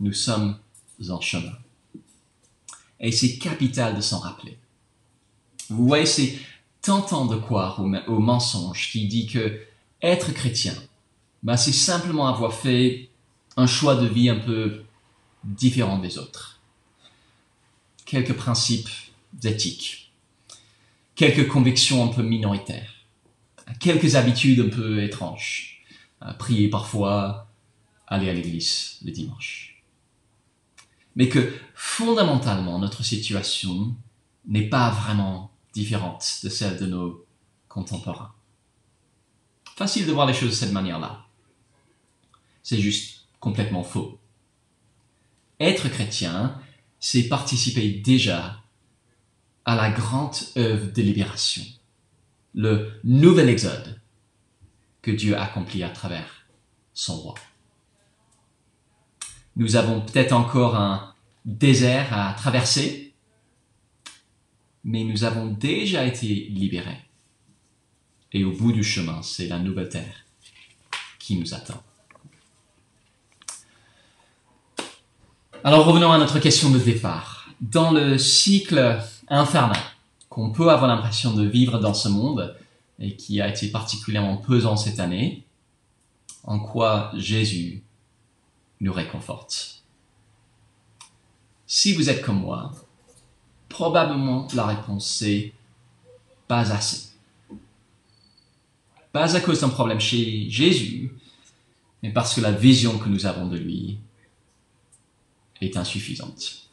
Nous sommes en chemin. Et c'est capital de s'en rappeler. Vous voyez, c'est tentant de croire au mensonge qui dit que être chrétien, c'est simplement avoir fait un choix de vie un peu différent des autres. Quelques principes éthiques, quelques convictions un peu minoritaires, quelques habitudes un peu étranges, prier parfois, aller à l'église le dimanche. Mais que fondamentalement, notre situation n'est pas vraiment différente de celle de nos contemporains. Facile de voir les choses de cette manière-là. C'est juste complètement faux. Être chrétien, c'est participer déjà à la grande œuvre de libération, le nouvel exode que Dieu accomplit à travers son roi. Nous avons peut-être encore un désert à traverser, mais nous avons déjà été libérés. Et au bout du chemin, c'est la nouvelle terre qui nous attend. Alors revenons à notre question de départ. Dans le cycle infernal qu'on peut avoir l'impression de vivre dans ce monde et qui a été particulièrement pesant cette année, en quoi Jésus nous réconforte? Si vous êtes comme moi, probablement la réponse est pas assez. Pas à cause d'un problème chez Jésus, mais parce que la vision que nous avons de lui est insuffisante.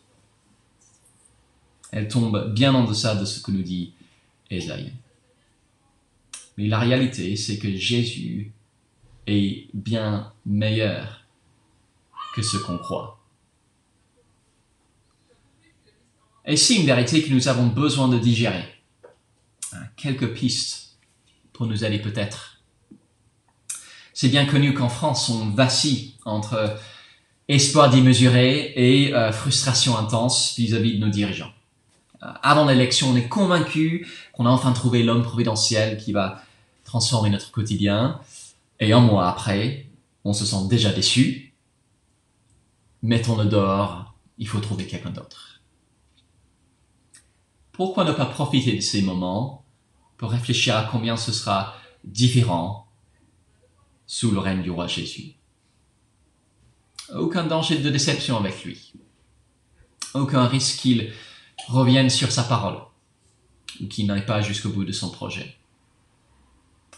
Elle tombe bien en deçà de ce que nous dit Ésaïe. Mais la réalité, c'est que Jésus est bien meilleur que ce qu'on croit. Et c'est une vérité que nous avons besoin de digérer. Quelques pistes pour nous aider peut-être. C'est bien connu qu'en France, on vacille entre espoir démesuré et frustration intense vis-à-vis de nos dirigeants. Avant l'élection, on est convaincu qu'on a enfin trouvé l'homme providentiel qui va transformer notre quotidien. Et un mois après, on se sent déjà déçu. Mettons-le dehors, il faut trouver quelqu'un d'autre. Pourquoi ne pas profiter de ces moments pour réfléchir à combien ce sera différent sous le règne du roi Jésus? Aucun danger de déception avec lui. Aucun risque qu'il revienne sur sa parole ou qu'il n'aille pas jusqu'au bout de son projet.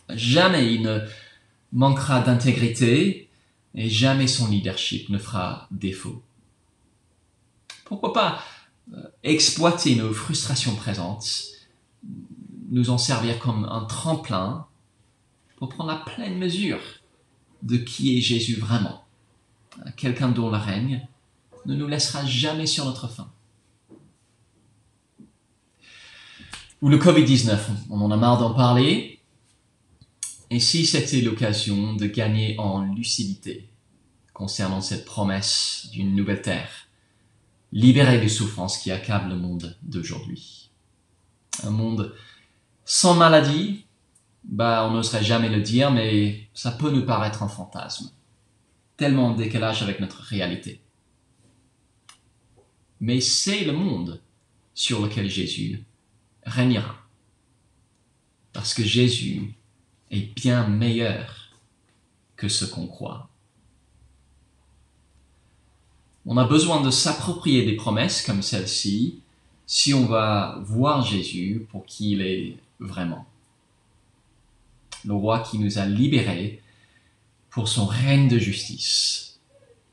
Jamais il ne manquera d'intégrité et jamais son leadership ne fera défaut. Pourquoi pas exploiter nos frustrations présentes, nous en servir comme un tremplin pour prendre la pleine mesure de qui est Jésus vraiment. Quelqu'un dont le règne ne nous laissera jamais sur notre faim. Ou le Covid-19, on en a marre d'en parler. Et si c'était l'occasion de gagner en lucidité concernant cette promesse d'une nouvelle terre, libérée des souffrances qui accablent le monde d'aujourd'hui. Un monde sans maladie, on n'oserait jamais le dire, mais ça peut nous paraître un fantasme, tellement en décalage avec notre réalité. Mais c'est le monde sur lequel Jésus régnera. Parce que Jésus est bien meilleur que ce qu'on croit. On a besoin de s'approprier des promesses comme celle-ci si on va voir Jésus pour qui il est vraiment. Le roi qui nous a libérés pour son règne de justice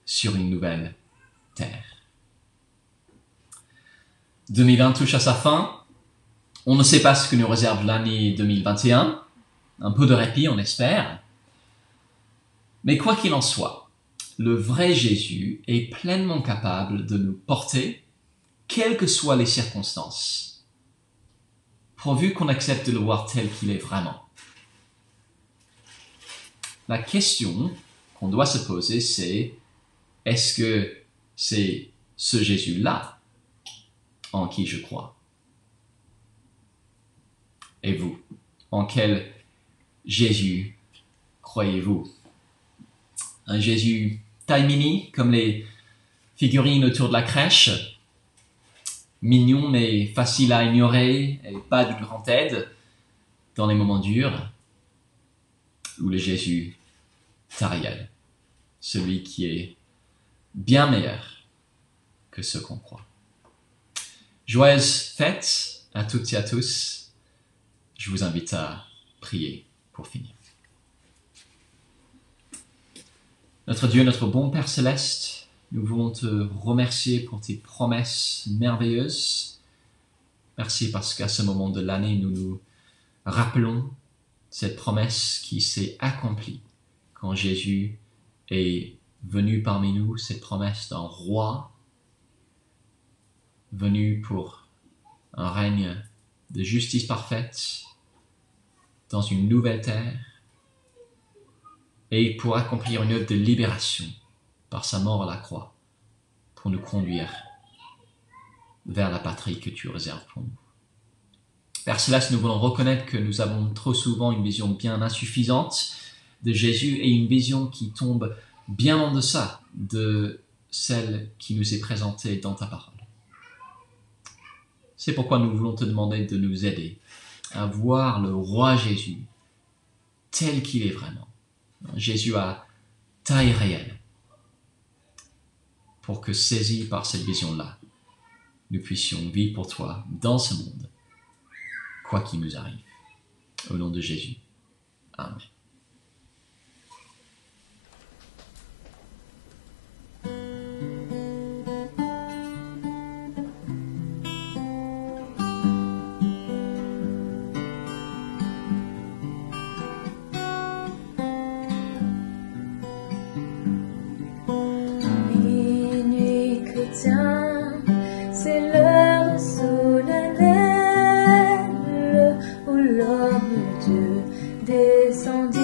sur une nouvelle terre. 2020 touche à sa fin. On ne sait pas ce que nous réserve l'année 2021. Un peu de répit, on espère. Mais quoi qu'il en soit, le vrai Jésus est pleinement capable de nous porter, quelles que soient les circonstances, pourvu qu'on accepte de le voir tel qu'il est vraiment. La question qu'on doit se poser, c'est est-ce que c'est ce Jésus-là en qui je crois? Et vous, en quel Jésus croyez-vous? Un Jésus taille mini, comme les figurines autour de la crèche, mignon mais facile à ignorer et pas d'une grande aide dans les moments durs, ou le Jésus tariel, celui qui est bien meilleur que ce qu'on croit. Joyeuses fêtes à toutes et à tous. Je vous invite à prier pour finir. Notre Dieu, notre bon Père Céleste, nous voulons te remercier pour tes promesses merveilleuses. Merci parce qu'à ce moment de l'année, nous nous rappelons cette promesse qui s'est accomplie quand Jésus est venu parmi nous, cette promesse d'un roi venu pour un règne de justice parfaite dans une nouvelle terre et pour accomplir une œuvre de libération par sa mort à la croix pour nous conduire vers la patrie que tu réserves pour nous. Père Céleste, nous voulons reconnaître que nous avons trop souvent une vision bien insuffisante de Jésus et une vision qui tombe bien en deçà de celle qui nous est présentée dans ta parole. C'est pourquoi nous voulons te demander de nous aider à voir le roi Jésus tel qu'il est vraiment. Jésus à taille réelle. Pour que saisis par cette vision-là, nous puissions vivre pour toi dans ce monde, quoi qu'il nous arrive. Au nom de Jésus. Amen. Minuit chrétien, c'est l'heure solennelle où l'homme Dieu descendit.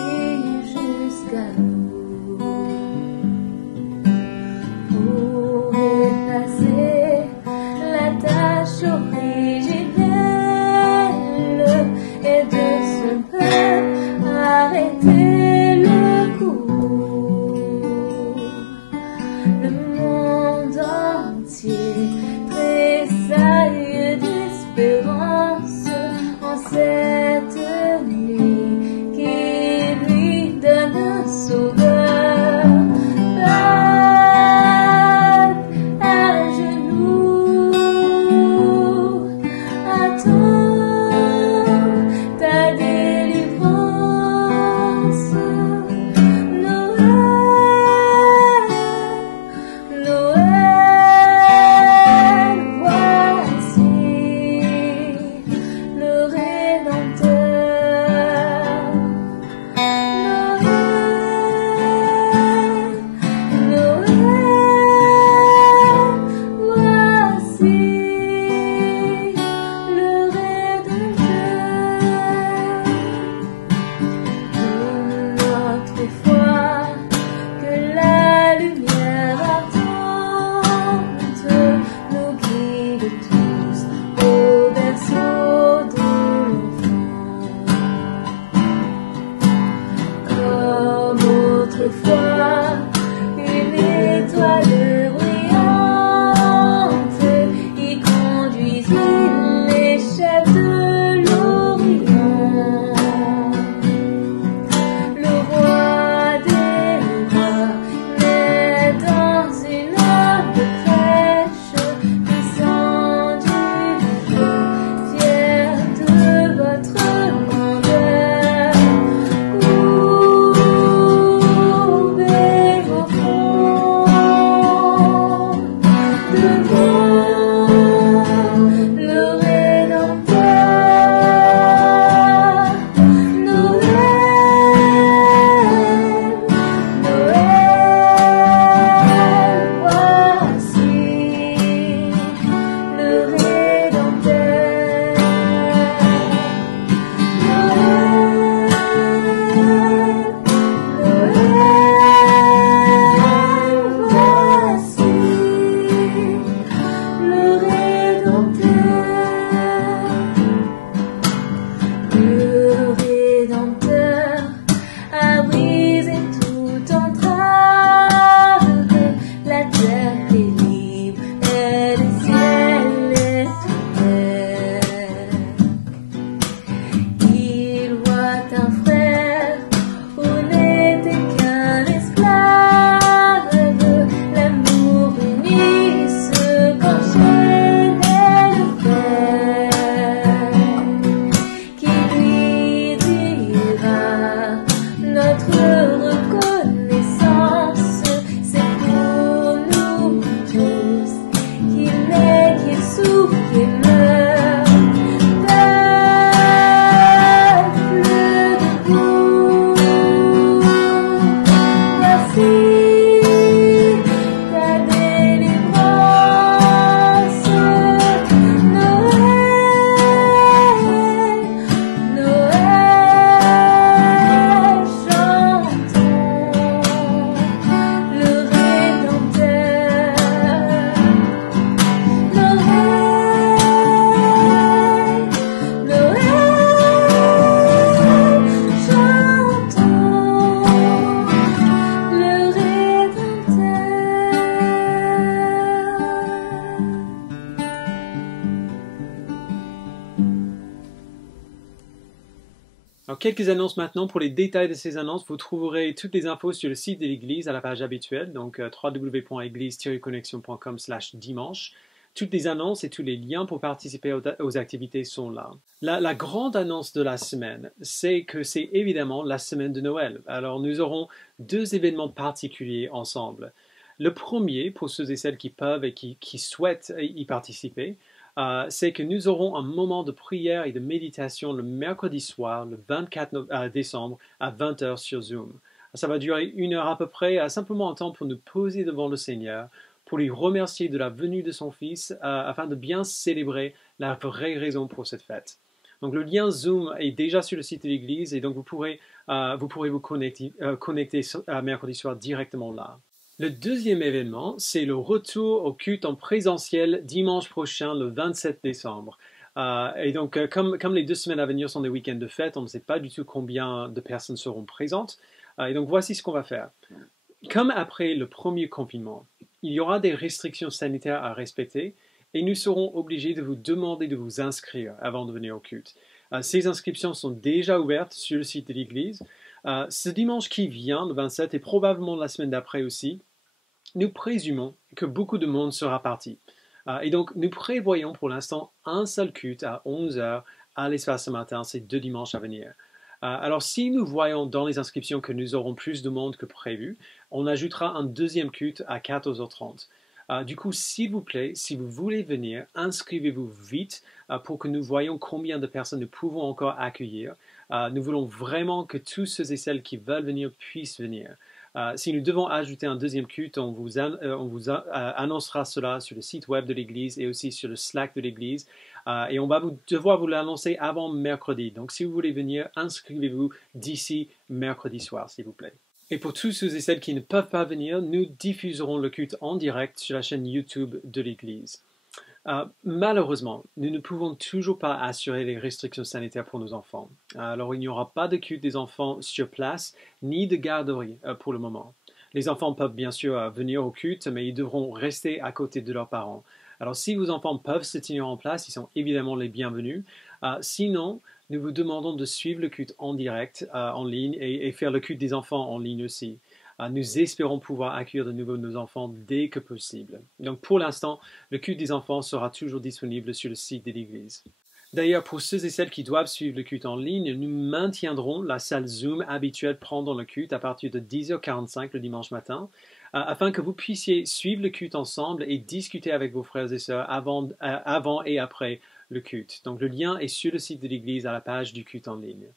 Alors, quelques annonces maintenant. Pour les détails de ces annonces, vous trouverez toutes les infos sur le site de l'Église à la page habituelle, donc www.église-connexion.com/dimanche. Toutes les annonces et tous les liens pour participer aux activités sont là. La grande annonce de la semaine, c'est que c'est évidemment la semaine de Noël. Alors nous aurons deux événements particuliers ensemble. Le premier, pour ceux et celles qui peuvent et qui souhaitent y participer, c'est que nous aurons un moment de prière et de méditation le mercredi soir, le 24 décembre, à 20h sur Zoom. Ça va durer 1 heure à peu près, simplement un temps pour nous poser devant le Seigneur, pour lui remercier de la venue de son Fils, afin de bien célébrer la vraie raison pour cette fête. Donc le lien Zoom est déjà sur le site de l'Église et donc vous pourrez vous connecter mercredi soir directement là. Le deuxième événement, c'est le retour au culte en présentiel dimanche prochain, le 27 décembre. Et donc, comme les 2 semaines à venir sont des week-ends de fête, on ne sait pas du tout combien de personnes seront présentes. Et donc, voici ce qu'on va faire. Comme après le premier confinement, il y aura des restrictions sanitaires à respecter et nous serons obligés de vous demander de vous inscrire avant de venir au culte. Ces inscriptions sont déjà ouvertes sur le site de l'Église. Ce dimanche qui vient, le 27, et probablement la semaine d'après aussi, nous présumons que beaucoup de monde sera parti. Et donc, nous prévoyons pour l'instant un seul culte à 11h à l'espace ce matin, ces 2 dimanches à venir. Alors, si nous voyons dans les inscriptions que nous aurons plus de monde que prévu, on ajoutera un deuxième culte à 14h30. Du coup, s'il vous plaît, si vous voulez venir, inscrivez-vous vite pour que nous voyions combien de personnes nous pouvons encore accueillir. Nous voulons vraiment que tous ceux et celles qui veulent venir puissent venir. Si nous devons ajouter un deuxième culte, on vous annoncera cela sur le site web de l'Église et aussi sur le Slack de l'Église. Et on va devoir vous l'annoncer avant mercredi. Donc si vous voulez venir, inscrivez-vous d'ici mercredi soir, s'il vous plaît. Et pour tous ceux et celles qui ne peuvent pas venir, nous diffuserons le culte en direct sur la chaîne YouTube de l'Église. Malheureusement, nous ne pouvons toujours pas assurer les restrictions sanitaires pour nos enfants. Alors, il n'y aura pas de culte des enfants sur place, ni de garderie pour le moment. Les enfants peuvent bien sûr venir au culte, mais ils devront rester à côté de leurs parents. Alors, si vos enfants peuvent se tenir en place, ils sont évidemment les bienvenus. Sinon, nous vous demandons de suivre le culte en direct, en ligne, et faire le culte des enfants en ligne aussi. Nous espérons pouvoir accueillir de nouveau nos enfants dès que possible. Donc pour l'instant, le culte des enfants sera toujours disponible sur le site de l'Église. D'ailleurs, pour ceux et celles qui doivent suivre le culte en ligne, nous maintiendrons la salle Zoom habituelle pendant le culte à partir de 10h45 le dimanche matin, afin que vous puissiez suivre le culte ensemble et discuter avec vos frères et sœurs avant et après le culte. Donc le lien est sur le site de l'Église à la page du culte en ligne.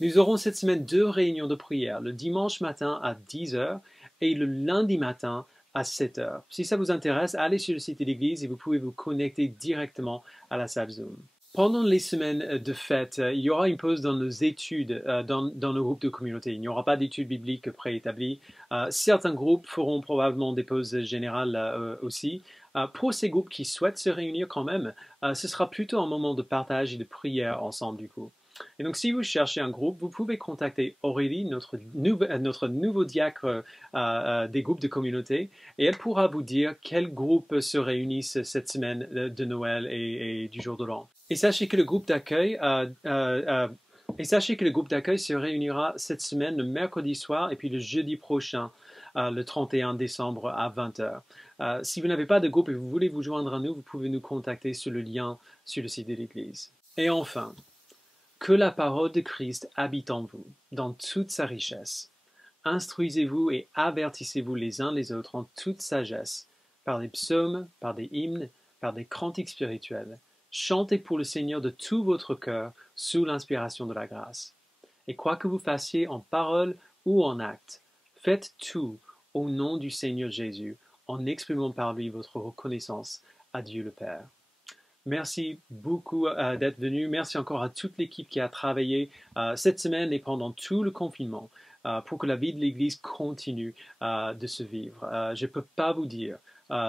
Nous aurons cette semaine 2 réunions de prière, le dimanche matin à 10h et le lundi matin à 7h. Si ça vous intéresse, allez sur le site de l'Église et vous pouvez vous connecter directement à la salle Zoom. Pendant les semaines de fête, il y aura une pause dans nos études, dans nos groupes de communauté. Il n'y aura pas d'études bibliques préétablies. Certains groupes feront probablement des pauses générales aussi. Pour ces groupes qui souhaitent se réunir quand même, ce sera plutôt un moment de partage et de prière ensemble du coup. Et donc, si vous cherchez un groupe, vous pouvez contacter Aurélie, notre nouveau diacre des groupes de communauté, et elle pourra vous dire quels groupes se réunissent cette semaine de Noël et du jour de l'an. Et sachez que le groupe d'accueil se réunira cette semaine le mercredi soir et puis le jeudi prochain, le 31 décembre à 20h. Si vous n'avez pas de groupe et vous voulez vous joindre à nous, vous pouvez nous contacter sur le lien sur le site de l'Église. Et enfin, que la parole de Christ habite en vous, dans toute sa richesse. Instruisez-vous et avertissez-vous les uns les autres en toute sagesse, par des psaumes, par des hymnes, par des cantiques spirituels. Chantez pour le Seigneur de tout votre cœur, sous l'inspiration de la grâce. Et quoi que vous fassiez en parole ou en acte, faites tout au nom du Seigneur Jésus, en exprimant par lui votre reconnaissance à Dieu le Père. Merci beaucoup d'être venu. Merci encore à toute l'équipe qui a travaillé cette semaine et pendant tout le confinement pour que la vie de l'Église continue de se vivre. Je ne peux pas vous dire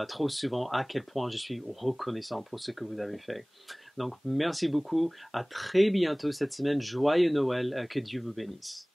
trop souvent à quel point je suis reconnaissant pour ce que vous avez fait. Donc, merci beaucoup. À très bientôt cette semaine. Joyeux Noël. Que Dieu vous bénisse.